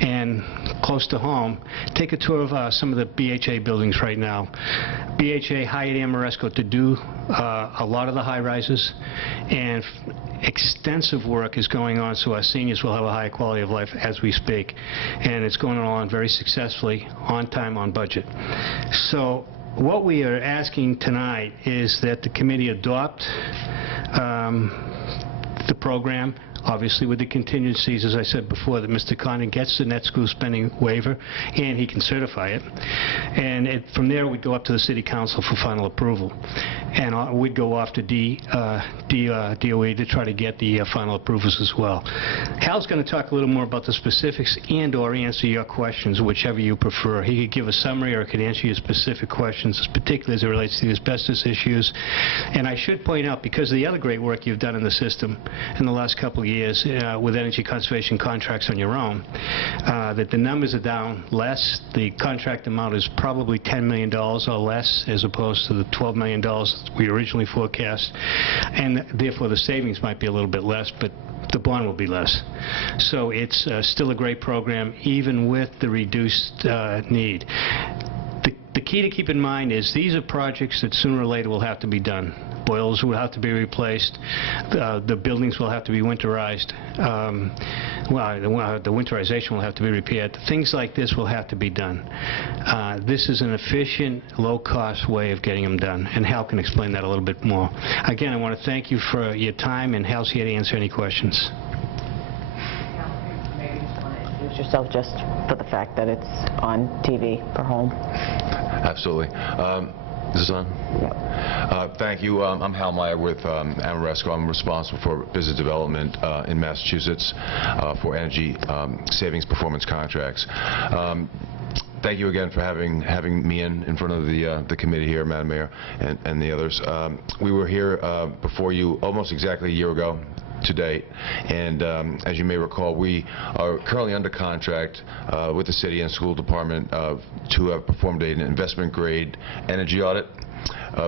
and close to home, take a tour of some of the BHA buildings right now. BHA hired Amoresco to do a lot of the high-rises, and extensive work is going on so our seniors will have a higher quality of life as we speak. And it's going on very successfully, on time, on budget. So what we are asking tonight is that the committee adopt the program, obviously with the contingencies, as I said before, that Mr. Condon gets the net school spending waiver and he can certify it. And from there we'd go up to the City Council for final approval. And we'd go off to DOE to try to get the final approvals as well. Hal's going to talk a little more about the specifics and or answer your questions, whichever you prefer. He could give a summary or could answer your specific questions, particularly as it relates to the asbestos issues. And I should point out, because of the other great work you've done in the system in the last couple of years with energy conservation contracts on your own, that the numbers are down less. The contract amount is probably $10 million or less as opposed to the $12 million we originally forecast, and therefore the savings might be a little bit less, but the bond will be less. So it's still a great program even with the reduced need. The The key to keep in mind is these are projects that sooner or later will have to be done. Boilers will have to be replaced. The buildings will have to be winterized. The winterization will have to be repaired. Things like this will have to be done. This is an efficient, low-cost way of getting them done, and Hal can explain that a little bit more. Again, I want to thank you for your time, and Hal's here to answer any questions. Maybe you just want to introduce yourself just for the fact that it's on TV for home. Absolutely. Is this on? Yep. Thank you. I'm Hal Meyer with Amoresco. I'm responsible for business development in Massachusetts for energy savings performance contracts. Thank you again for having me in front of the committee here, Madam Mayor, and the others. We were here before you almost exactly a year ago to date, and as you may recall, we are currently under contract with the city and school department to have performed an investment grade energy audit,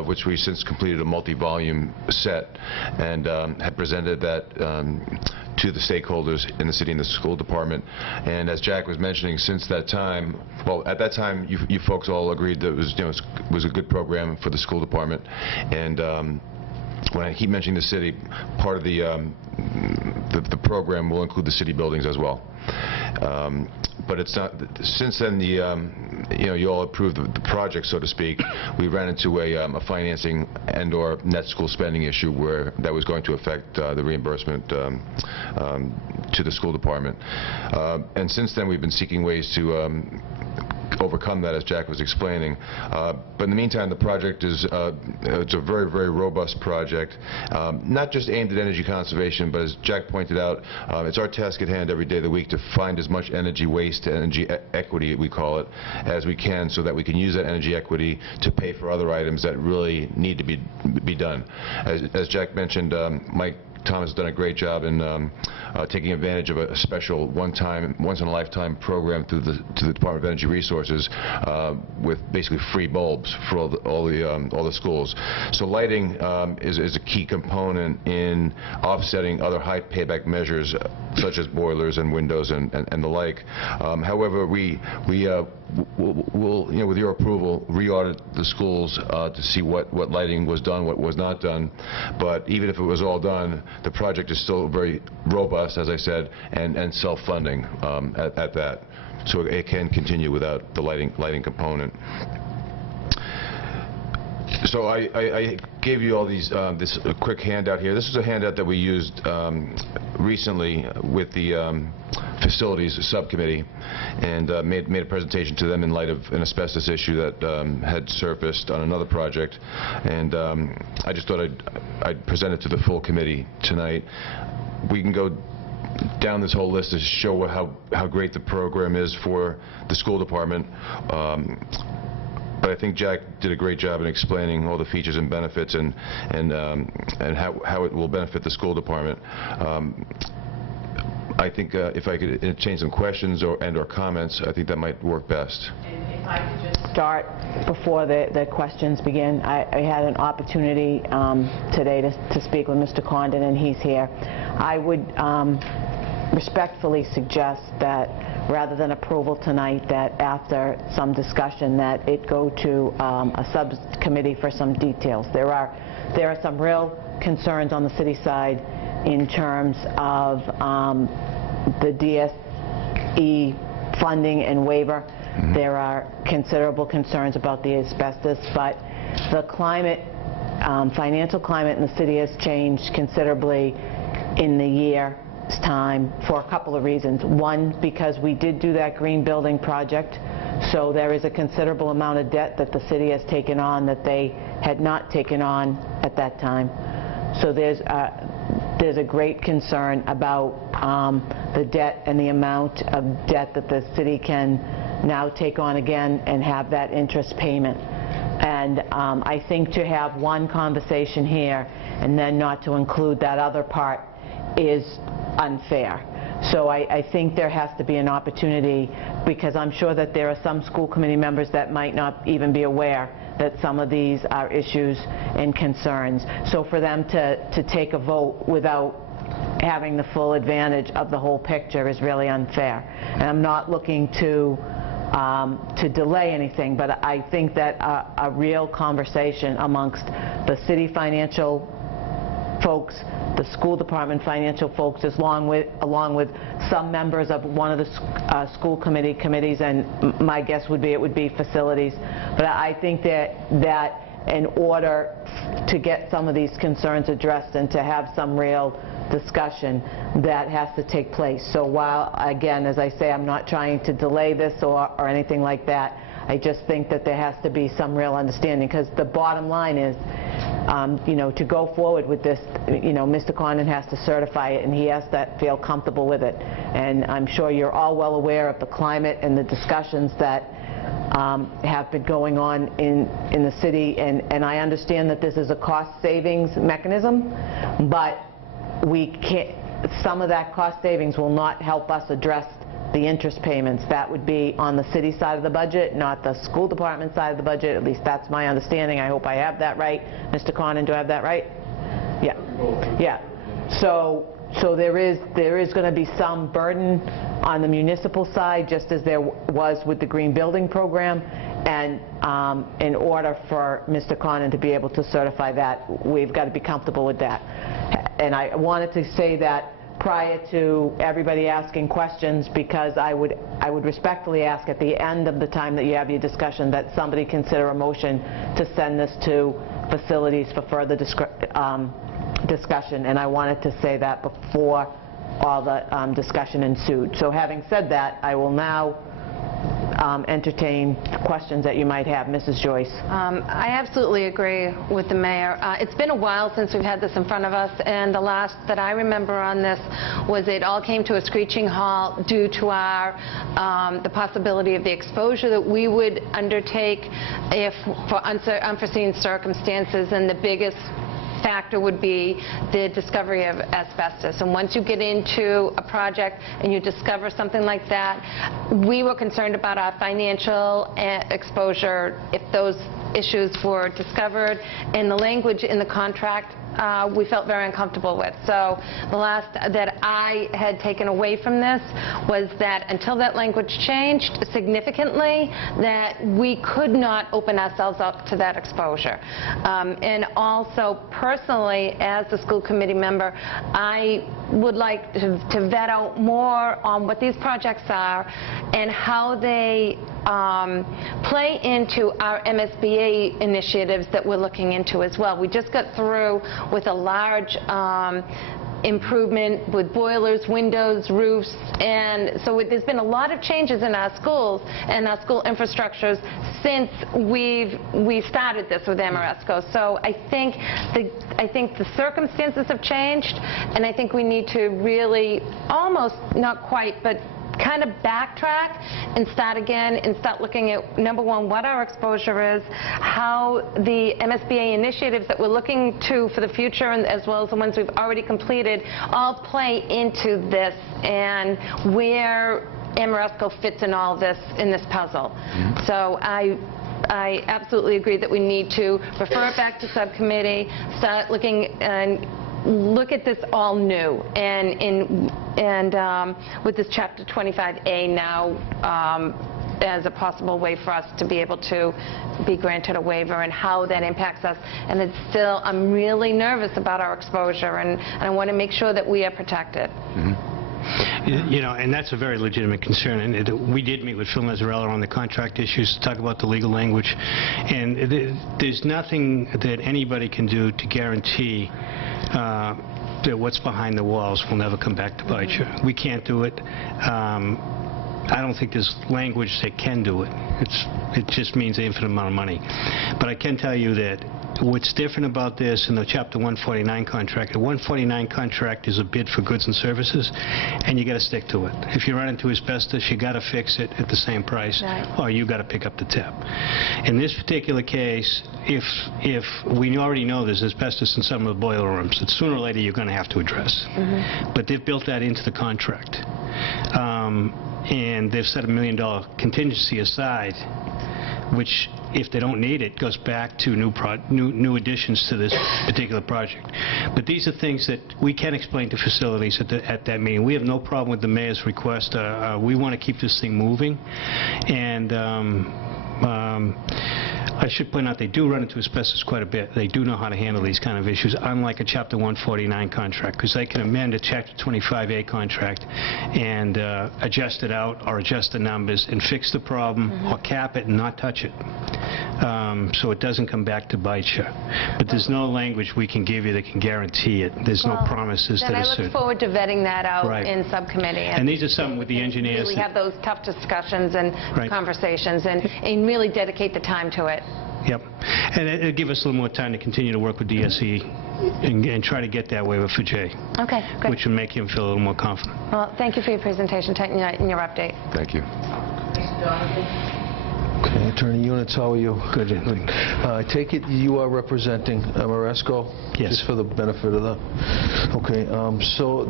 which we since completed a multi-volume set and have presented that to the stakeholders in the city and the school department. And as Jack was mentioning, since that time, well, at that time you folks all agreed that it was a good program for the school department. And when I keep mentioning the city, part of the program will include the city buildings as well. But it's not. Since then, you all approved the project, so to speak. We ran into a financing and/or net school spending issue where that was going to affect the reimbursement to the school department. And since then, we've been seeking ways to overcome that, as Jack was explaining. But in the meantime, the project is it's a very, very robust project, not just aimed at energy conservation, but as Jack pointed out, it's our task at hand every day of the week to find as much energy waste, energy equity, we call it, as we can, so that we can use that energy equity to pay for other items that really need to be done. As Jack mentioned, Mike Thomas has done a great job in taking advantage of a special once-in-a-lifetime program to the Department of Energy Resources with basically free bulbs for all the schools. So lighting is a key component in offsetting other high payback measures such as boilers and windows and the like. However, we will, with your approval, re-audit the schools to see what lighting was done, what was not done. But even if it was all done, the project is still very robust, as I said, and self-funding at that. So it can continue without the lighting component. So I gave you all these this quick handout here. This is a handout that we used recently with the facilities subcommittee, and made a presentation to them in light of an asbestos issue that had surfaced on another project. And I just thought I'd present it to the full committee tonight. We can go down this whole list to show how great the program is for the school department. But I think Jack did a great job in explaining all the features and benefits and how it will benefit the school department. I think if I could interchange some questions and/or comments, I think that might work best. If I could just start before the questions begin. I had an opportunity today to speak with Mr. Condon, and he's here. I would respectfully suggest that rather than approval tonight, that after some discussion that it go to a subcommittee for some details. There are some real concerns on the city side in terms of the DSE funding and waiver. Mm-hmm. There are considerable concerns about the asbestos, but the climate, financial climate in the city has changed considerably in the year's time for a couple of reasons. One, because we did do that green building project, so there is a considerable amount of debt that the city has taken on that they had not taken on at that time. So there's a great concern about the debt and the amount of debt that the city can now take on again and have that interest payment. And I think to have one conversation here and then not to include that other part is unfair. So I think there has to be an opportunity, because I'm sure that there are some school committee members that might not even be aware that some of these are issues and concerns. So for them to take a vote without having the full advantage of the whole picture is really unfair. And I'm not looking to to delay anything, but I think that a real conversation amongst the city financial folks, the school department financial folks, along with some members of one of the school committees, and my guess would be it would be facilities. But I think that in order to get some of these concerns addressed and to have some real discussion, that has to take place. So while, again, as I say, I'm not trying to delay this or anything like that, I just think that there has to be some real understanding, because the bottom line is, you know, to go forward with this, you know, Mr. Condon has to certify it, and he has to feel comfortable with it. And I'm sure you're all well aware of the climate and the discussions that have been going on in the city, and I understand that this is a cost savings mechanism, but we can't, some of that cost savings will not help us address the interest payments. That would be on the city side of the budget, not the school department side of the budget. At least that's my understanding. I hope I have that right. Mr. Condon, do I have that right? Yeah. Yeah. So there is going to be some burden on the municipal side, just as there was with the green building program. And in order for Mr. Condon to be able to certify that, we've got to be comfortable with that. And I wanted to say that prior to everybody asking questions, because I would respectfully ask at the end of the time that you have your discussion that somebody consider a motion to send this to facilities for further discussion, and I wanted to say that before all the discussion ensued. So having said that, I will now entertain questions that you might have. Mrs. Joyce. I absolutely agree with the mayor. It's been a while since we've had this in front of us, and the last that I remember on this was it all came to a screeching halt due to our the possibility of the exposure that we would undertake if for unforeseen circumstances, and the biggest factor would be the discovery of asbestos. And once you get into a project and you discover something like that, we were concerned about our financial exposure if those issues were discovered. And the language in the contract we felt very uncomfortable with. So the last that I had taken away from this was that until that language changed significantly, that we could not open ourselves up to that exposure. And also, personally, as a school committee member, I would like to vet out more on what these projects are and how they play into our MSBA initiatives that we're looking into as well. We just got through with a large improvement with boilers, windows, roofs, and so there's been a lot of changes in our schools and our school infrastructures since we started this with Amoresco. So I think the circumstances have changed, and I think we need to really almost, not quite, but kind of backtrack and start again and start looking at, number one, what our exposure is, how the MSBA initiatives that we're looking to for the future, and as well as the ones we've already completed, all play into this, and where Amoresco fits in all this, in this puzzle. Mm-hmm. So I absolutely agree that we need to refer it back to subcommittee, start looking and look at this all new, and with this Chapter 25A now as a possible way for us to be able to be granted a waiver, and how that impacts us. And it's still, I'm really nervous about our exposure, and I want to make sure that we are protected. Mm-hmm. You know, and that's a very legitimate concern, and we did meet with Phil Mazzarella on the contract issues to talk about the legal language, and there's nothing that anybody can do to guarantee that what's behind the walls will never come back to bite you. We can't do it. I don't think there's language that can do it. It just means an infinite amount of money. But I can tell you that what's different about this in the Chapter 149 contract, the 149 contract is a bid for goods and services, and you got to stick to it. If you run into asbestos, you got to fix it at the same price, right, or you got to pick up the tab. In this particular case, if we already know there's asbestos in some of the boiler rooms, that sooner or later you're going to have to address. Mm-hmm. But they've built that into the contract. And they've set $1 million contingency aside, which if they don't need it, goes back to new additions to this particular project. But these are things that we can explain to facilities at that meeting. We have no problem with the mayor's request. We want to keep this thing moving, and I should point out they do run into asbestos quite a bit. They do know how to handle these kind of issues, unlike a Chapter 149 contract, because they can amend a Chapter 25A contract and adjust it out or adjust the numbers and fix the problem or cap it and not touch it. So it doesn't come back to bite you. But there's no language we can give you that can guarantee it. There's no promises that Then are I look certain. forward to vetting that out in subcommittee. And these are some with the engineers. Really have those tough discussions and conversations and really dedicate the time to it. Yep. And it'll give us a little more time to continue to work with DSE and try to get that waiver for Jay. Okay, good. Which will make him feel a little more confident. Well, thank you for your presentation and your update. Thank you. Okay, Attorney Units, how are you? Good. I take it you are representing Amoresco? Yes. Just for the benefit of the... Okay, so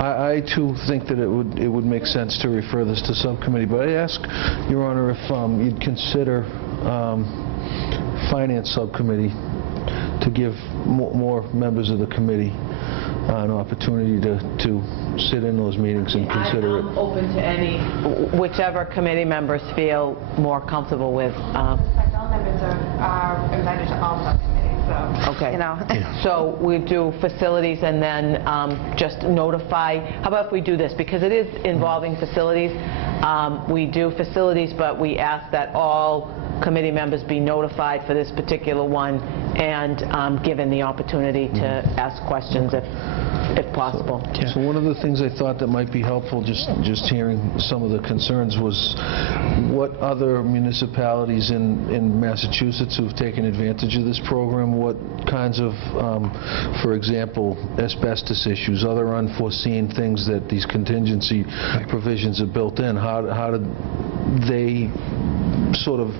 I too think that it would make sense to refer this to subcommittee, but I ask, Your Honor, if you'd consider Finance Subcommittee to give more members of the committee an opportunity to sit in those meetings and consider it. I'm open to any, whichever committee members feel more comfortable with. All members are invited to all subcommittees, so, okay. you know. So we do facilities and then just notify. How about if we do this? Because it is involving facilities. We do facilities, but we ask that all committee members be notified for this particular one and given the opportunity to ask questions if possible. So one of the things I thought that might be helpful, just hearing some of the concerns, was what other municipalities in Massachusetts who've taken advantage of this program, what kinds of, for example, asbestos issues, other unforeseen things that these contingency provisions are built in, how did they sort of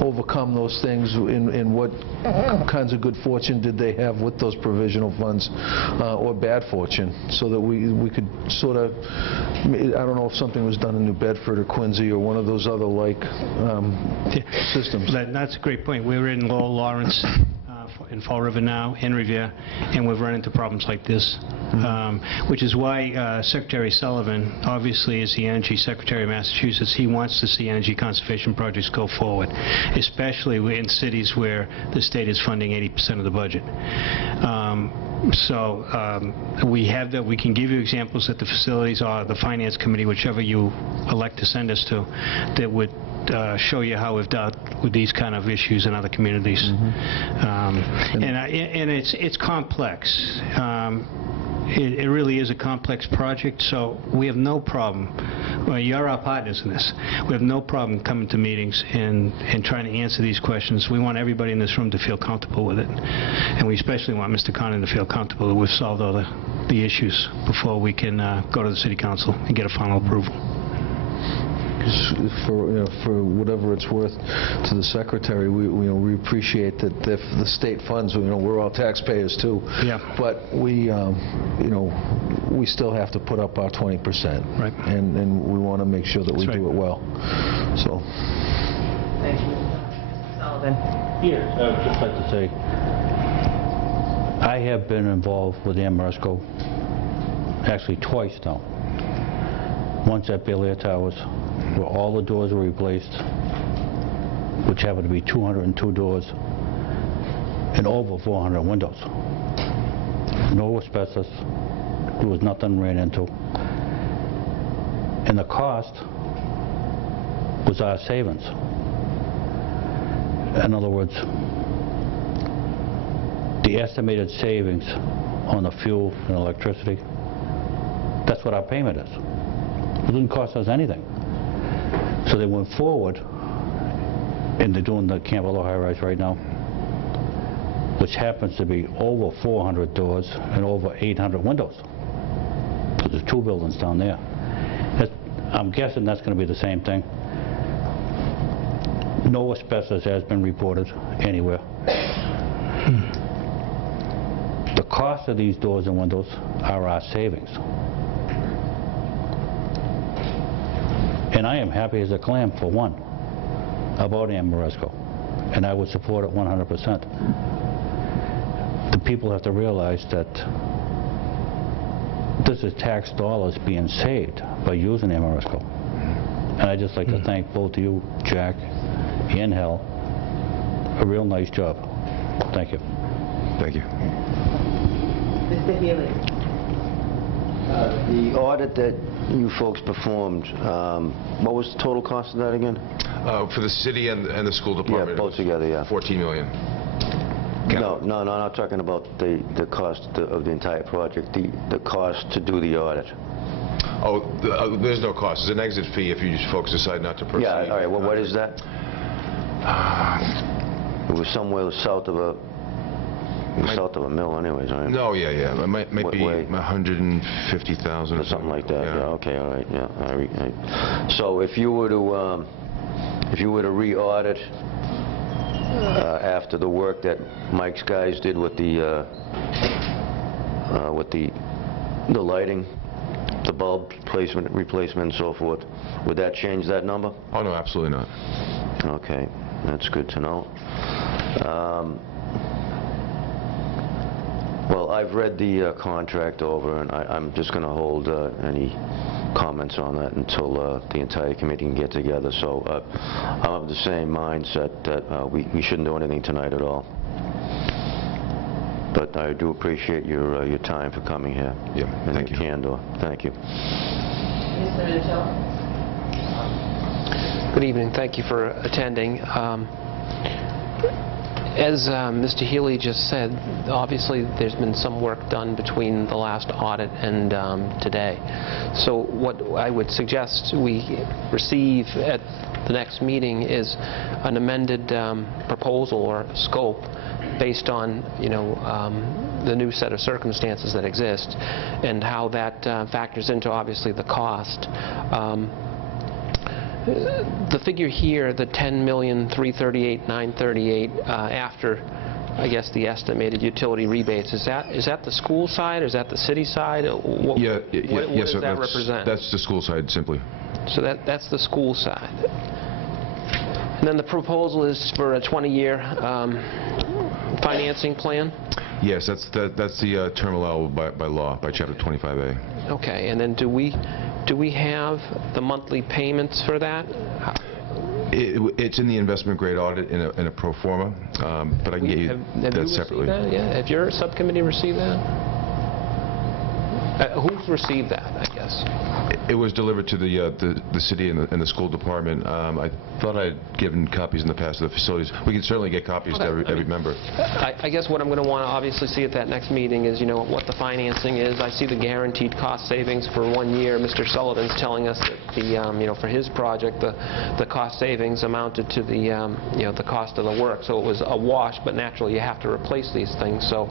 overcome those things, in what kinds of good fortune did they have with those provisional funds, or bad fortune, so that we could sort of, I don't know if something was done in New Bedford or Quincy or one of those other like systems. That's a great point. We were in Lowell, Lawrence, in Fall River now, in Revere, and we've run into problems like this, which is why Secretary Sullivan, obviously as the Energy Secretary of Massachusetts, he wants to see energy conservation projects go forward, especially in cities where the state is funding 80% of the budget. We have that. We can give you examples at the facilities or the Finance Committee, whichever you elect to send us to, that would show you how we've dealt with these kind of issues in other communities. And it's complex. It really is a complex project, so we have no problem. Well, you're our partners in this. We have no problem coming to meetings and trying to answer these questions. We want everybody in this room to feel comfortable with it. And we especially want Mr. Conlon to feel comfortable that we've solved all the issues before we can go to the City Council and get a final approval. For whatever it's worth to the Secretary, we appreciate that if the state funds, we're all taxpayers too. Yeah. But we still have to put up our 20%. Right. And we want to make sure that we do it well. So. Thank you. Mr. Sullivan. Yes, I would just like to say, I have been involved with the Amoresco actually twice now. Once at Bel-Air Towers, where all the doors were replaced, which happened to be 202 doors and over 400 windows. No asbestos, there was nothing ran into. And the cost was our savings. In other words, the estimated savings on the fuel and electricity, that's what our payment is. It didn't cost us anything. So they went forward, and they're doing the Camp Willow high-rise right now, which happens to be over 400 doors and over 800 windows. So there's two buildings down there. I'm guessing that's going to be the same thing. No asbestos has been reported anywhere. The cost of these doors and windows are our savings. And I am happy as a clam, for one, about Amoresco. and I would support it 100%. The people have to realize that this is tax dollars being saved by using Amoresco. And I'd just like to thank both of you, Jack and Hal. A real nice job. Thank you. Thank you. Mr. Healy. The audit that you folks performed, what was the total cost of that again? For the city and the school department? Yeah, both together, yeah. $14 million. No, I'm not talking about the cost of the entire project, the cost to do the audit. Oh, there's no cost. There's an exit fee if you folks decide not to proceed. Yeah, all right, well, what is that? It was somewhere south of a mill anyways, right? No, yeah. It might be 150,000 or something like that. Yeah, okay, all right, yeah. So if you were to re-audit after the work that Mike's guys did with the lighting, the bulb replacement and so forth, would that change that number? Oh, no, absolutely not. Okay, that's good to know. Well, I've read the contract over, and I'm just going to hold any comments on that until the entire committee can get together. So I'm of the same mindset that we shouldn't do anything tonight at all. But I do appreciate your time for coming here. Yeah, thank you. Candor. Thank you. Mr. Mitchell. Good evening. Thank you for attending. As Mr. Healy just said, obviously there's been some work done between the last audit and today. So what I would suggest we receive at the next meeting is an amended proposal or scope based on, the new set of circumstances that exist and how that factors into, obviously, the cost. The figure here, the $10,338,938 after, I guess, the estimated utility rebates, is that the school side or is that the city side? What does that represent? That's the school side, simply. So that's the school side. And then the proposal is for a 20-year financing plan? Yes, that's the term allowable by law, by Chapter 25A. Okay, and then do we have the monthly payments for that? It's in the investment grade audit in a pro forma, but I can get you that separately. That? Yeah. Have your subcommittee received that? Who's received that, I guess? It was delivered to the city and the school department. I thought I'd given copies in the past of the facilities. We can certainly get copies to every member. I guess what I'm going to want to obviously see at that next meeting is, what the financing is. I see the guaranteed cost savings for 1 year. Mr. Sullivan's telling us that the, for his project, the cost savings amounted to the, the cost of the work. So it was a wash, but naturally you have to replace these things. So,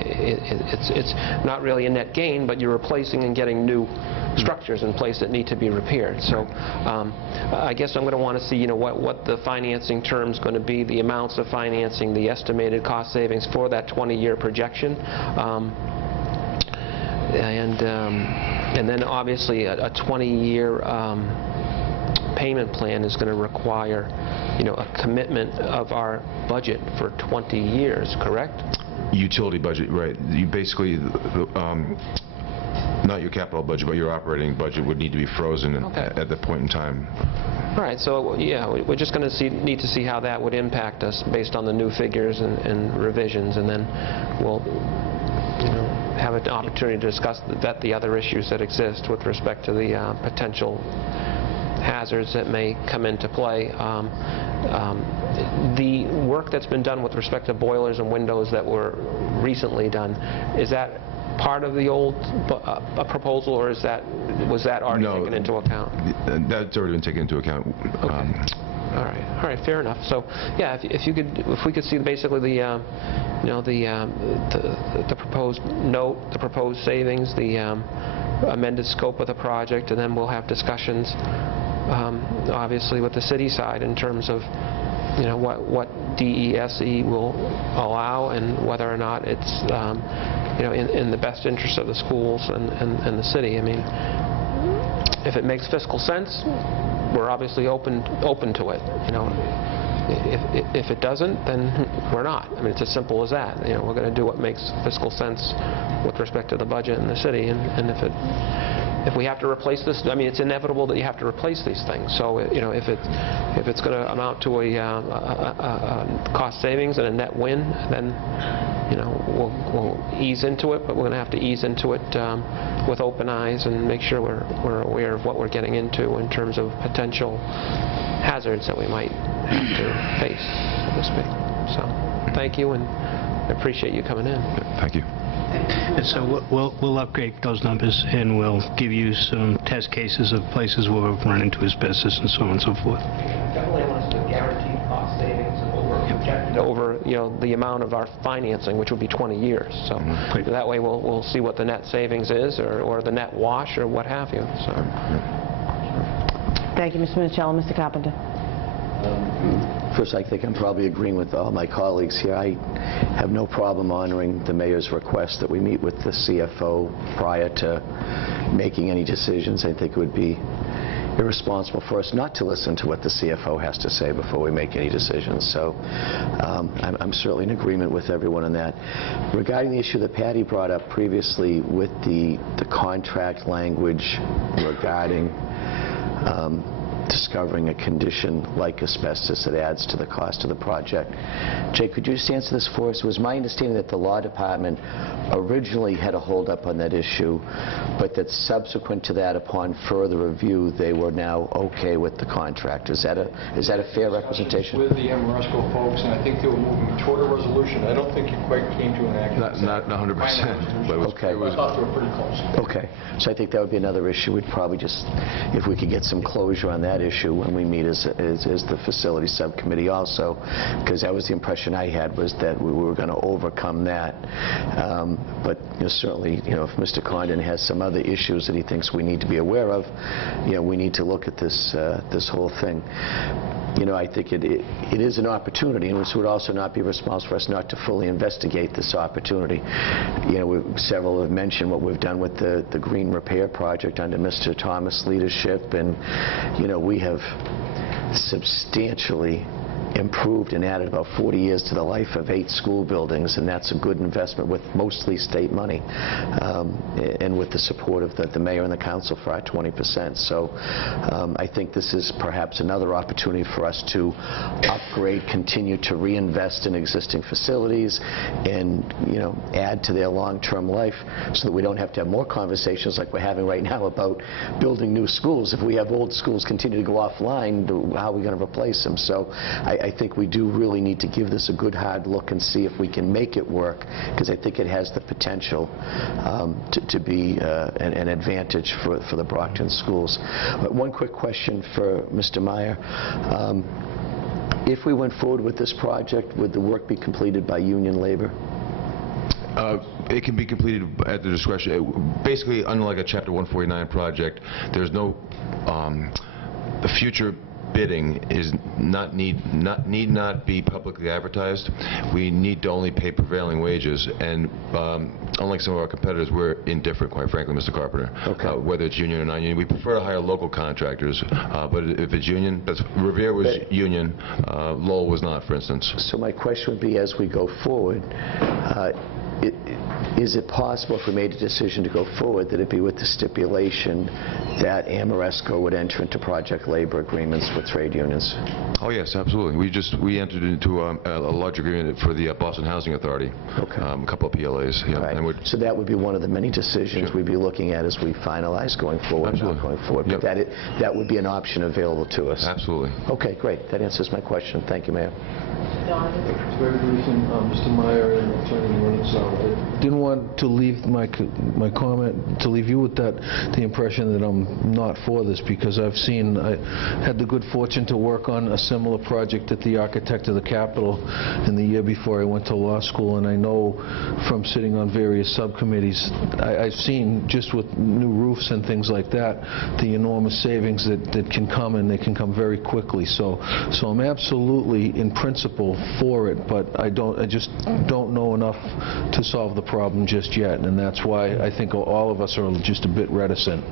it's not really a net gain, but you're replacing and getting new structures in place that need to be repaired. So I guess I'm going to want to see, what the financing term's going to be, the amounts of financing, the estimated cost savings for that 20-year projection, and then obviously a 20-year payment plan is going to require, a commitment of our budget for 20 years, correct? Utility budget, right. You basically, not your capital budget, but your operating budget would need to be frozen at that point in time. All right, so yeah, we're just going to need to see how that would impact us based on the new figures and revisions, and then we'll have an opportunity to discuss the other issues that exist with respect to the potential hazards that may come into play. The work that's been done with respect to boilers and windows that were recently done, is that part of the old proposal, or was that already taken into account? That's already been taken into account. Okay. All right, fair enough. So, yeah, if we could see basically the the proposed note, the proposed savings, the amended scope of the project, and then we'll have discussions, obviously, with the city side in terms of what DESE will allow and whether or not it's in the best interest of the schools and the city. I mean, if it makes fiscal sense, we're obviously open to it. if it doesn't, then we're not. I mean, it's as simple as that. You know, we're going to do what makes fiscal sense with respect to the budget and the city, and if we have to replace this, I mean, it's inevitable that you have to replace these things. So, you know, if it's going to amount to a cost savings and a net win, then, you know, we'll ease into it, but we're going to have to ease into it with open eyes and make sure we're aware of what we're getting into in terms of potential hazards that we might have to face, so to speak. So, thank you, and I appreciate you coming in. Thank you. And so we'll upgrade those numbers, and we'll give you some test cases of places where we've run into asbestos and so on and so forth. Definitely want us to guarantee cost savings of what we're projected over, you know, the amount of our financing, which would be 20 years. So that way we'll see what the net savings is, or the net wash, or what have you. So. Thank you, Mr. Minichiello. Mr. Carpenter. First, I think I'm probably agreeing with all my colleagues here. I have no problem honoring the mayor's request that we meet with the CFO prior to making any decisions. I think it would be irresponsible for us not to listen to what the CFO has to say before we make any decisions. So I'm certainly in agreement with everyone on that. Regarding the issue that Patty brought up previously with the contract language regarding discovering a condition like asbestos that adds to the cost of the project. Jay, could you just answer this for us? It was my understanding that the law department originally had a hold up on that issue, but that subsequent to that, upon further review, they were now okay with the contract. Is that a fair representation? With the Amoresco folks, and I think they were moving toward a resolution. I don't think you quite came to an accurate. Not 100%. But okay. I thought they were pretty close. Okay. So I think that would be another issue. We'd probably just, if we could get some closure on that issue when we meet as the facility subcommittee also, because that was the impression I had, was that we were going to overcome that. But you know, certainly, you know, if Mr. Condon has some other issues that he thinks we need to be aware of, you know, we need to look at this this whole thing. You know, I think it is an opportunity, and it would also not be responsible for us not to fully investigate this opportunity. You know, several have mentioned what we've done with the green repair project under Mr. Thomas' leadership, and you know, we have substantially improved and added about 40 years to the life of 8 school buildings, and that's a good investment with mostly state money, and with the support of the mayor and the council for our 20%. So I think this is perhaps another opportunity for us to upgrade, continue to reinvest in existing facilities, and you know, add to their long-term life, so that we don't have to have more conversations like we're having right now about building new schools. If we have old schools continue to go offline, how are we going to replace them? So I think we do really need to give this a good hard look and see if we can make it work, because I think it has the potential to be an advantage for the Brockton schools. But one quick question for Mr. Meyer. If we went forward with this project, would the work be completed by union labor? It can be completed at the discretion. Basically, unlike a Chapter 149 project, there's no the future bidding need not be publicly advertised. We need to only pay prevailing wages, and unlike some of our competitors, we're indifferent, quite frankly, Mr. Carpenter. Okay. Whether it's union or non-union, we prefer to hire local contractors. But if it's union, Revere was union, Lowell was not, for instance. So my question would be, as we go forward, is it possible, if we made a decision to go forward, that it be with the stipulation that Amoresco would enter into project labor agreements with trade unions? Oh yes, absolutely. We entered into a large agreement for the Boston Housing Authority. Okay. A couple of PLAs. Yeah. Right. And so that would be one of the many decisions we'd be looking at as we finalize going forward. Absolutely. Not going forward. Yep. But that would be an option available to us. Absolutely. Okay, great. That answers my question. Thank you, Mayor. Very briefly, Mr. Meyer and Attorney Moniz, I didn't want to leave my comment, to leave you with the impression that I'm not for this, because I had the good fortune to work on a similar project at the Architect of the Capitol in the year before I went to law school, and I know from sitting on various subcommittees, I've seen, just with new roofs and things like that, the enormous savings that can come, and they can come very quickly. So I'm absolutely, in principle, for it, but I just don't know enough to solve the problem just yet, and that's why I think all of us are just a bit reticent.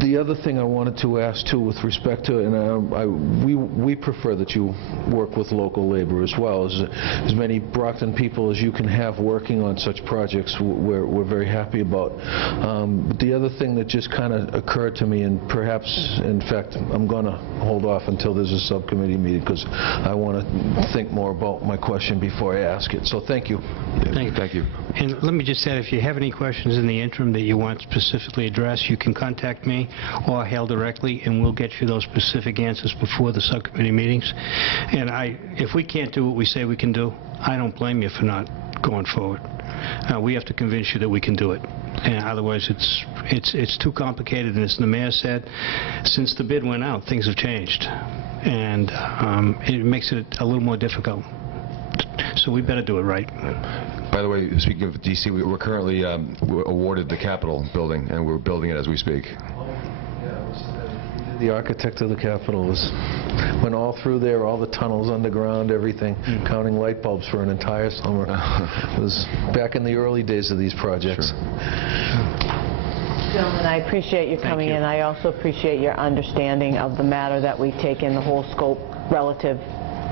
The The other thing I wanted to ask too, with respect to, and we prefer that you work with local labor as well, as many Brockton people as you can have working on such projects. We're very happy about. But the other thing that just kind of occurred to me, and perhaps, in fact, I'm going to hold off until there's a subcommittee meeting because I want to think more about my question before I ask it. So thank you. Thank you. And let me just say, if you have any questions in the interim that you want specifically addressed, you can contact me or Hale directly, and we'll get you those specific answers before the subcommittee meetings. And if we can't do what we say we can do, I don't blame you for not going forward. We have to convince you that we can do it. And otherwise, it's too complicated. And as the mayor said, since the bid went out, things have changed, and it makes it a little more difficult. So we better do it right. By the way, speaking of DC, we're currently awarded the Capitol building, and we're building it as we speak. The architect of the Capitol went all through there, all the tunnels underground, everything, counting light bulbs for an entire summer. It was back in the early days of these projects. Gentlemen, I appreciate you coming in. I also appreciate your understanding of the matter, that we take in the whole scope relative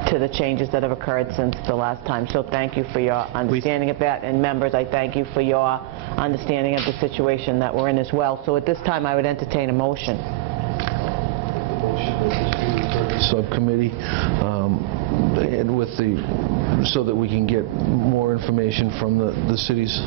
to the changes that have occurred since the last time. So thank you for your understanding of that. And members, I thank you for your understanding of the situation that we're in as well. So at this time, I would entertain a motion. Subcommittee, and with so that we can get more information from the city's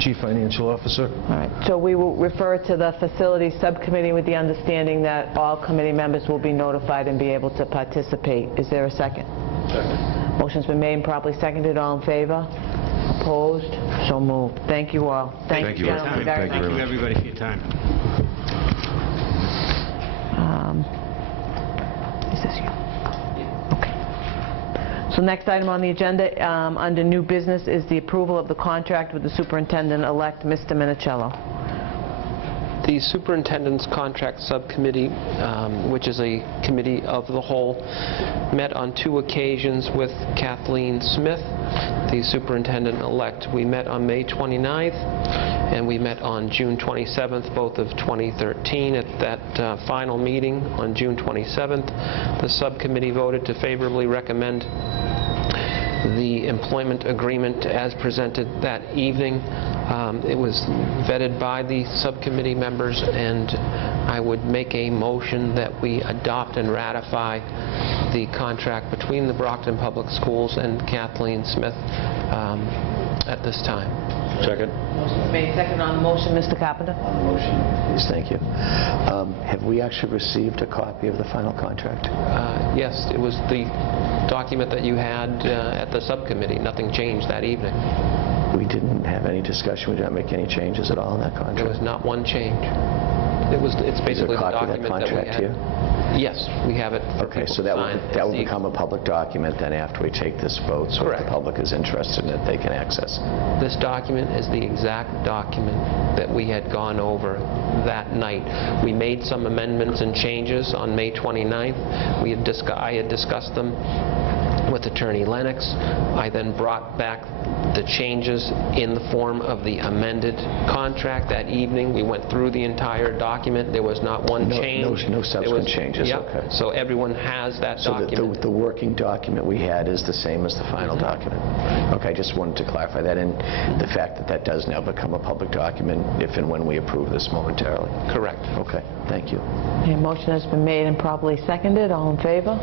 chief financial officer. All right. So we will refer to the facilities subcommittee with the understanding that all committee members will be notified and be able to participate. Is there a second? Second. Motion's been made and properly seconded. All in favor? Opposed? So moved. Thank you all. Thank you very much. Thank you, everybody, for your time. Is this you? Okay. So next item on the agenda under new business is the approval of the contract with the superintendent-elect, Mr. Minichiello. The Superintendent's Contract Subcommittee, which is a committee of the whole, met on 2 occasions with Kathleen Smith, the Superintendent-elect. We met on May 29th, and we met on June 27th, both of 2013. At that final meeting on June 27th, the subcommittee voted to favorably recommend the employment agreement as presented that evening. It was vetted by the subcommittee members, and I would make a motion that we adopt and ratify the contract between the Brockton Public Schools and Kathleen Smith at this time. Second. Motion made. Second on the motion, Mr. Carpenter. On the motion, please. Thank you. Have we actually received a copy of the final contract? Yes, it was the document that you had at the subcommittee. Nothing changed that evening. We didn't have any discussion. We didn't make any changes at all in that contract? There was not one change. It's basically the document that we had. Here? Yes, we have it for Okay, people so to sign. that will become a public document then after we take this vote, so if the public is interested in it, they can access. This document is the exact document that we had gone over that night. We made some amendments and changes on May 29th. I had discussed them with Attorney Lennox. I then brought back the changes in the form of the amended contract that evening. We went through the entire document. There was not one change. No subsequent changes. Yep. Okay. So everyone has that document. So the working document we had is the same as the final document. Okay, I just wanted to clarify that, and the fact that that does now become a public document if and when we approve this momentarily. Correct. Okay, thank you. A motion has been made and properly seconded. All in favor?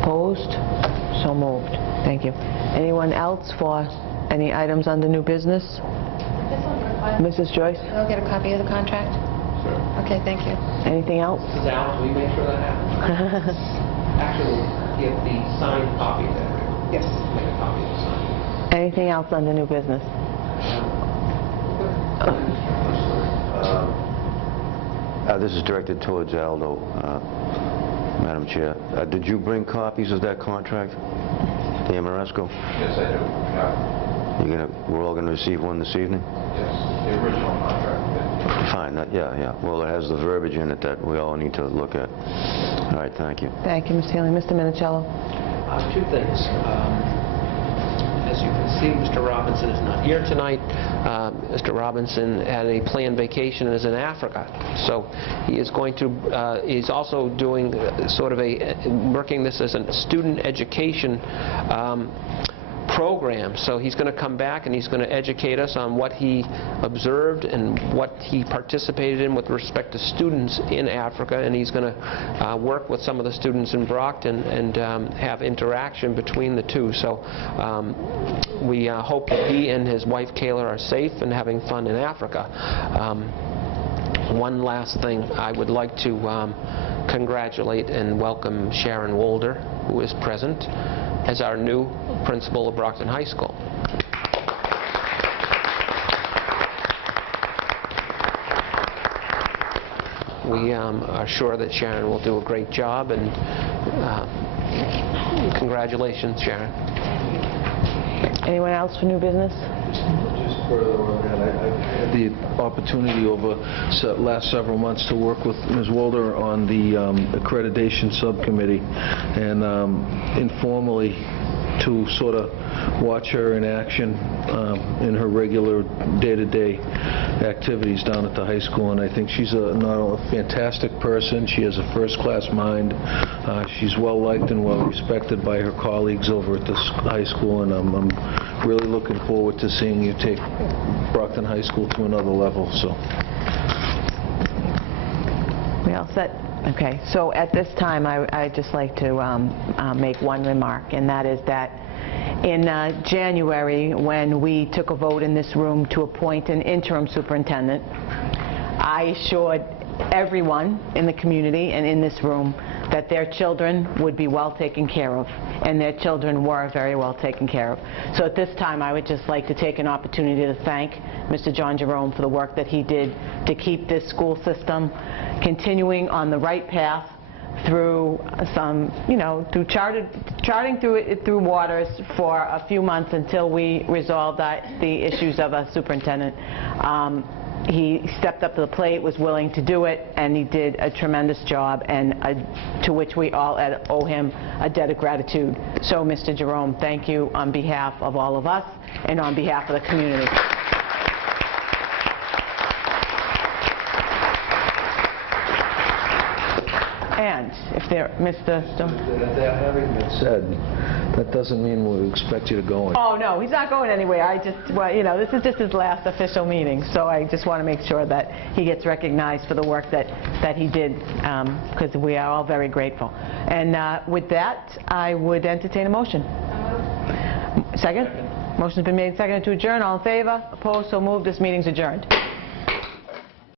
Opposed? So moved. Thank you. Anyone else for any items under new business? Mrs. Joyce? I'll get a copy of the contract. Sure. Okay, thank you. Anything else? Mrs. Allen, will you make sure that happens? Actually, give the signed copy there. Yes. Make a copy of the signed. Anything else under new business? This is directed towards Aldo, Madam Chair. Did you bring copies of that contract, the Amoresco? Yes, I do. We're all going to receive one this evening? Yes, the original contract. Fine, yeah. Well, it has the verbiage in it that we all need to look at. All right, thank you. Thank you, Ms. Healy. Mr. Minichiello? 2 things. As you can see, Mr. Robinson is not here tonight. Mr. Robinson had a planned vacation and is in Africa. So he is going to, he's also doing sort of working this as a student education program. So he's going to come back and he's going to educate us on what he observed and what he participated in with respect to students in Africa, and he's going to work with some of the students in Brockton and have interaction between the two. So we hope that he and his wife Kayla are safe and having fun in Africa. One last thing, I would like to congratulate and welcome Sharon Wolder, who is present, as our new principal of Brockton High School. We are sure that Sharon will do a great job, and congratulations, Sharon. Anyone else for new business? Just further on that, I had the opportunity over the last several months to work with Ms. Wolder on the accreditation subcommittee, and informally to sort of watch her in action in her regular day-to-day activities down at the high school. And I think she's not only a fantastic person, she has a first-class mind. She's well-liked and well-respected by her colleagues over at the high school, and I'm really looking forward to seeing you take Brockton High School to another level. So. We all set? Okay. So at this time, I'd just like to make one remark, and that is that in January, when we took a vote in this room to appoint an interim superintendent, I assured everyone in the community and in this room that their children would be well taken care of, and their children were very well taken care of. So at this time, I would just like to take an opportunity to thank Mr. John Jerome for the work that he did to keep this school system continuing on the right path through some, through charting through waters for a few months until we resolved the issues of a superintendent. He stepped up to the plate, was willing to do it, and he did a tremendous job, and to which we all owe him a debt of gratitude. So, Mr. Jerome, thank you on behalf of all of us and on behalf of the community. And if there, Mr. Stone. That having been said, that doesn't mean we expect you to go in. Oh, no, he's not going anywhere. I just, well, this is just his last official meeting, so I just want to make sure that he gets recognized for the work that he did, because we are all very grateful. And with that, I would entertain a motion. Second? Motion's been made, seconded to adjourn. All in favor? Opposed? So moved. This meeting's adjourned.